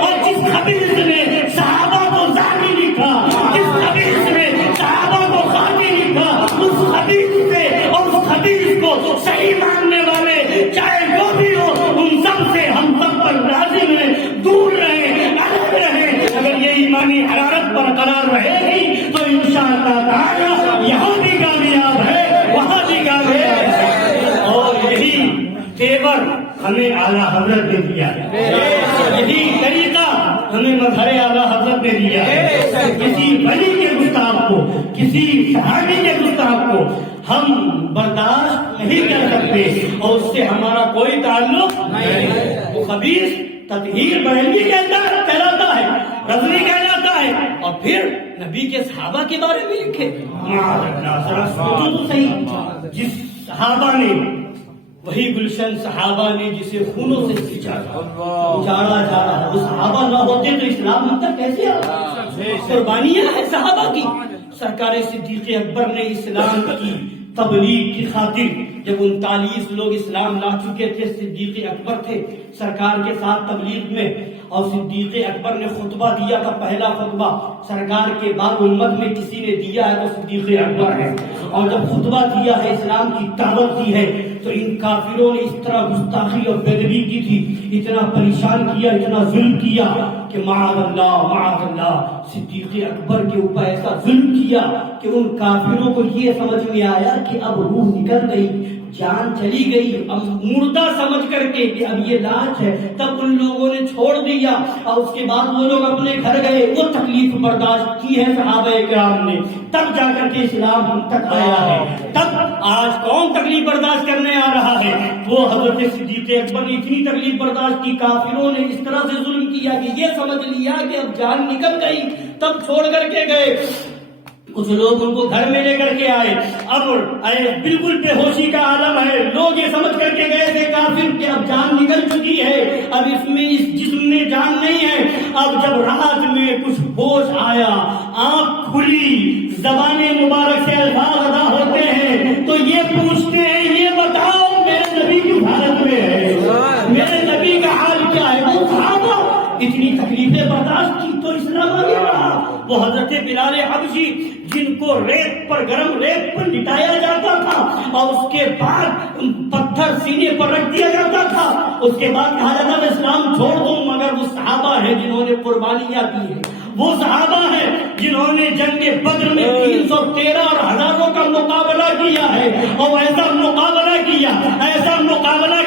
اور جس خبیث نے صحابہ کو ذاتی لکھا، جس خبیث نے صحابہ کو ذاتی لکھا، اس خبیث سے اور اس خبیث کو صحیح ماننے والے چاہے جو بھی ہو ان سب سے ہم سب پر لازم ہے دور رہیں، الگ رہیں۔ اگر یہ ایمانی حرارت برقرار رہے گی تو انشاءاللہ تعالی یہاں بھی کامیاب ہے، وہاں بھی کامیاب ہے۔ اور یہی تیور ہمیں اعلیٰ حضرت نے دیا ہے، یہی طریقہ ہمیں مظہر اعلیٰ حضرت نے دیا ہے۔ کسی ولی کے گستاخ کو، کسی صحابی کے گستاخ کو ہم برداشت نہیں کر سکتے اور اس سے ہمارا کوئی تعلق نہیں ہے۔ وہ خبیث تطہیر بریلوی کہلاتا ہے، رضوی کہلاتا ہے، اور پھر نبی کے صحابہ کے بارے میں لکھے۔ معاذ اللہ، ذرا سوچو تو صحیح، جس صحابہ نے، وہی گلشن صحابہ نے جسے خونوں سے اجاڑا جا رہا، وہ صحابہ نہ ہوتے تو اسلام ہم تک کیسے آتا؟ قربانیاں ہیں صحابہ کی۔ سرکار صدیق اکبر نے اسلام کی تبلیغ کی خاطر جب 39 لوگ اسلام لا چکے تھے، صدیق اکبر تھے سرکار کے ساتھ تبلیغ میں، اور صدیق اکبر نے خطبہ دیا تھا، پہلا خطبہ سرکار کے بعد امت میں کسی نے دیا ہے تو صدیق اکبر ہے، اور جب خطبہ دیا ہے، اسلام کی دعوت دی ہے، تو ان کافروں نے اس طرح گستاخی اور بے ادبی کی تھی، اتنا پریشان کیا، اتنا ظلم کیا کہ معاذ اللہ صدیق اکبر کے اوپر ایسا ظلم کیا کہ ان کافروں کو یہ سمجھ میں آیا کہ اب روح نکل گئی، جان چلی گئی، اب مردہ سمجھ کر کے کہ اب یہ لاش ہے، تب ان لوگوں نے چھوڑ دیا اور اس کے بعد وہ لوگ اپنے گھر گئے، وہ تکلیف برداشت کی ہے صحابہ کرام نے، تب جا کر کے اسلام ہم تک آیا ہے۔ تب آج کون تکلیف برداشت کرنے آ رہا ہے؟ وہ حضرت صدیق اکبر نے اتنی تکلیف برداشت کی، کافروں نے اس طرح سے ظلم کیا کہ یہ سمجھ لیا کہ اب جان نکل گئی، تب چھوڑ کر کے گئے۔ کچھ لوگ ان کو گھر میں لے کر کے آئے، اب بالکل بے ہوشی کا عالم ہے، لوگ یہ سمجھ کر کے گئے تھے کافر کہ اب جان نکل چکی ہے، اب اس جسم میں جان نہیں ہے۔ اب جب رات میں کچھ ہوش آیا، آنکھ کھلی، زبان مبارک سے الفاظ ادا ہوتے ہیں تو یہ پوچھتے ہیں، یہ بتاؤ میرے نبی کی حالت میں ہے، میرے نبی کا حال کیا ہے؟ وہ صحابہ اتنی تکلیفیں برداشت کی تو اسلام آگے رہا۔ وہ حضرت بلال حبشی جن کو ریت پر، گرم ریت پر لٹایا جاتا تھا اور اس کے بعد پتھر سینے پر رکھ دیا جاتا تھا، اس کے بعد کہا جاتا تھا اسلام چھوڑ دو، مگر وہ صحابہ ہیں جنہوں نے قربانیاں دی ہیں، وہ صحابہ ہیں جنہوں نے جنگ بدر میں 313 اور ہزاروں کا مقابلہ کیا ہے، اور ایسا مقابلہ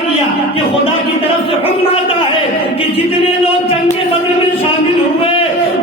کیا کہ خدا کی طرف سے حکم آتا ہے کہ جتنے لوگ جنگ بدر میں شامل ہوئے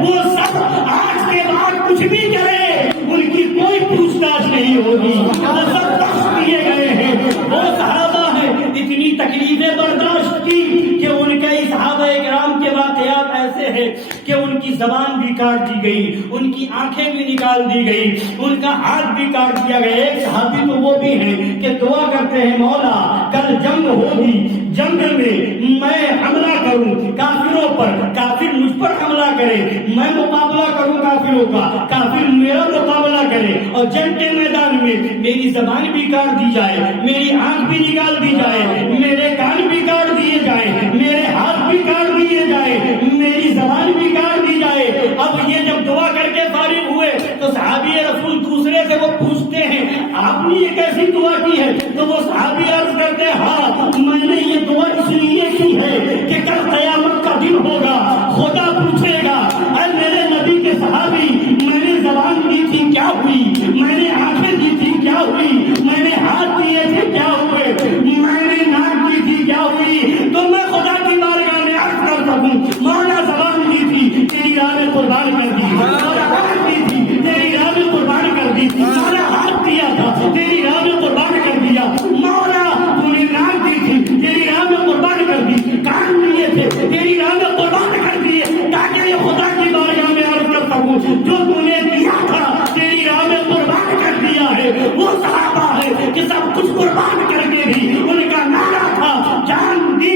وہ سب آج کے بعد کچھ بھی کرے ان کی کوئی پوچھ تاچھ نہیں ہوگی، وہ سب بخش دیے گئے ہیں۔ وہ صحابہ ہیں، اتنی تکلیفیں برداشت کی کہ ان کے صحابہ کرام کے واقعات ایسے ہیں کہ ان کی زبان بھی کاٹ دی گئی، ان کی آنکھیں بھی نکال دی گئی، ان کا ہاتھ بھی کاٹ دیا گیا۔ ایک صحابی تو وہ بھی ہیں کہ دعا کرتے ہیں، مولا کل جنگ ہوگی، جنگ میں میں حملہ کروں کافروں پر، کافر مجھ پر حملہ کرے، میں مقابلہ کروں کافروں کا، کافر میرا مقابلہ کرے، اور جنگ کے میدان میں میری زبان بھی کاٹ دی جائے، میری آنکھ بھی نکال دی جائے، میرے کان بھی کاٹ دیے جائیں، میرے ہاتھ بھی کاٹ دیے جائیں، میری زبان بھی کاٹ دی جائے۔ اب یہ جب دعا کر کے فارغ ہوئے تو صحابی رسول دوسرے سے وہ پوچھتے ہیں، آپ نے یہ کیسی دعا کی ہے؟ تو وہ صحابی عرض کرتے ہیں، ہاں میں نے یہ دعا اس لیے کی ہے کہ کل قیامت کا دن ہوگا، خدا پوچھے گا، اے میرے نبی کے صحابی، میں نے زبان دی تھی کیا ہوئی، میں نے آنکھیں دی تھی کیا ہوئی، میں نے ہاتھ دیے تھے کیا ہوئے، میں نے ناک دی تھی کیا ہوئی؟ تو میں خدا کی بارگاہ میں عرض کر سکوں، مولا زبان دی تھی تیری راہ میں قربان کر دی، مولا آنکھ دی تھی تیری راہ میں قربان کر دی، مولا ہاتھ دیا تھا تیری راہ میں قربان کر دیا، مولا تو نے ناک دی تھی تیری راہ میں قربان کر دی، کان دیے تھے تیری راہ میں قربان کر دیے، تاکہ یہ خدا کی بارگاہ میں عرض کر سکوں جو تو نے دیا تھا تیری راہ میں قربان کر دیا ہے۔ وہ صحابہ ہے کہ سب کچھ قربان کر کے بھی ان کا نعرہ تھا جان دی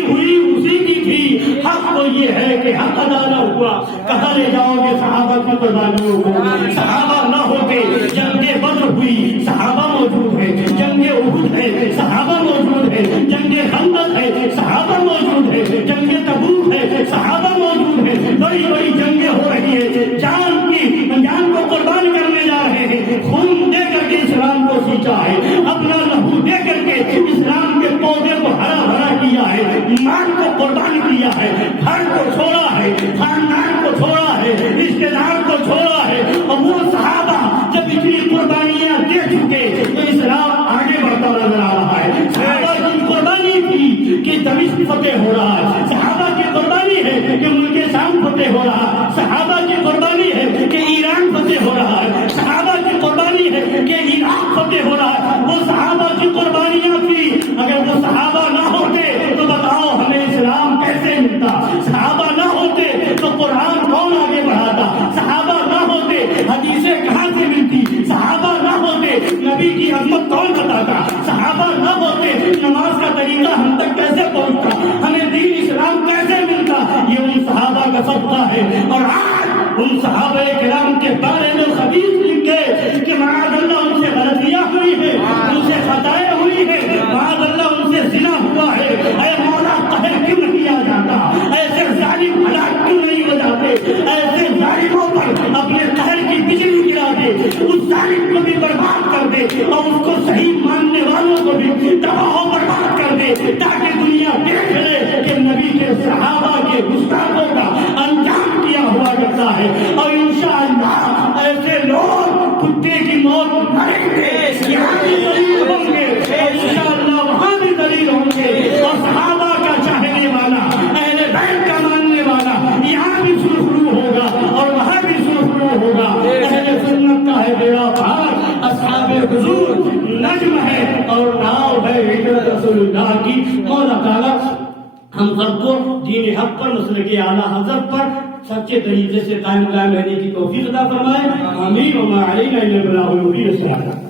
ہوئی اسی کی تھی۔ حق تو یہ ہے کہ حق ادا نہ ہوا، کہاں لے جاؤ گے صحابہ کی قربانیوں کو؟ صحابہ نہ ہوتے جنگ بدر ہوئی، صحابہ موجود ہے، جنگ احد ہے صحابہ موجود ہے، جنگ خندق ہے صحابہ موجود ہے، جنگ تبوک ہے صحابہ موجود ہے، بڑی بڑی جنگیں ہو رہی ہے، جان کو قربان کرنے جا رہے ہیں، خون دے کر کے اسلام کو سینچا ہے، اپنا لہو دے کر کے اسلام کے پودے کو ہرا بھرا کیا ہے، مال کو قربان کیا ہے، گھر کو چھوڑا ہے، خاندان کو چھوڑا ہے، رشتے دار کو چھوڑا ہے، اور وہ صحابہ جب اتنی قربانیاں دے چکے تو اسلام آگے بڑھتا نظر آ رہا ہے۔ صحابہ کی قربانی تھی کہ دمشق فتح ہو رہا ہے، صحابہ کی قربانی ہے کہ ملک شام فتح ہو رہا ہے، صحابہ کی قربانی ہے کہ ایران فتح ہو رہا ہے، صحابہ کی قربانی ہے کہ عراق فتح ہو رہا ہے۔ وہ صحابہ کی قربانیاں تھی، اگر وہ صحابہ نہ ہوتے تو بتاؤ ہمیں اسلام کیسے ملتا؟ صحابہ نہ ہوتے تو قرآن کون آگے بڑھاتا؟ صحابہ نہ ہوتے حدیثیں کہاں سے ملتی؟ صحابہ نہ ہوتے نبی کی عظمت کون بتاتا؟ صحابہ نہ ہوتے نماز کا طریقہ ہم تک کیسے پہنچتا؟ ہمیں دین اسلام کیسے ملتا؟ یہ ان صحابہ کا صدقہ ہے۔ اور آج ان صحابہ کرام کے بارے میں خبیث لکھے کہ معاذ اللہ ان سے غلطیاں ہوئی ہیں، ان سے خطائیں ہوئی ہیں، معاذ اللہ ان سے زنا ہوا ہے، اے مولا قہر کیوں نہیں آ جاتا؟ ایسے دے، اس ظالم کو بھی برباد کر دے اور اس کو صحیح ماننے والوں کو بھی تباہ و برباد کر دے، تاکہ دنیا دیکھ لے کہ نبی کے صحابہ کے گستاخوں کا انجام کیا ہوا کرتا ہے۔ اور انشاءاللہ ایسے لوگ کتے کی موت مریں گے، یہاں بھی دلیل ہوں گے، انشاءاللہ وہاں بھی دلیل ہوں گے، اور صحابہ کا چاہنے والا، اہل بیت کا ماننے والا یہاں بھی سرخرو ہوگا اور وہاں بھی سرخرو ہوگا۔ اہل سنت کا ہے بیڑا پار، اصحاب حضور نجم ہے اور ناؤ ہے ہجرت رسول اللہ کی۔ مولا تعالیٰ ہم سب کو دین حق پر، مسلک اعلیٰ حضرت پر سچے طریقے سے قائم رہنے کی توفیق عطا فرمائے۔ آمین۔ وما علینا الا البلاغ المبین۔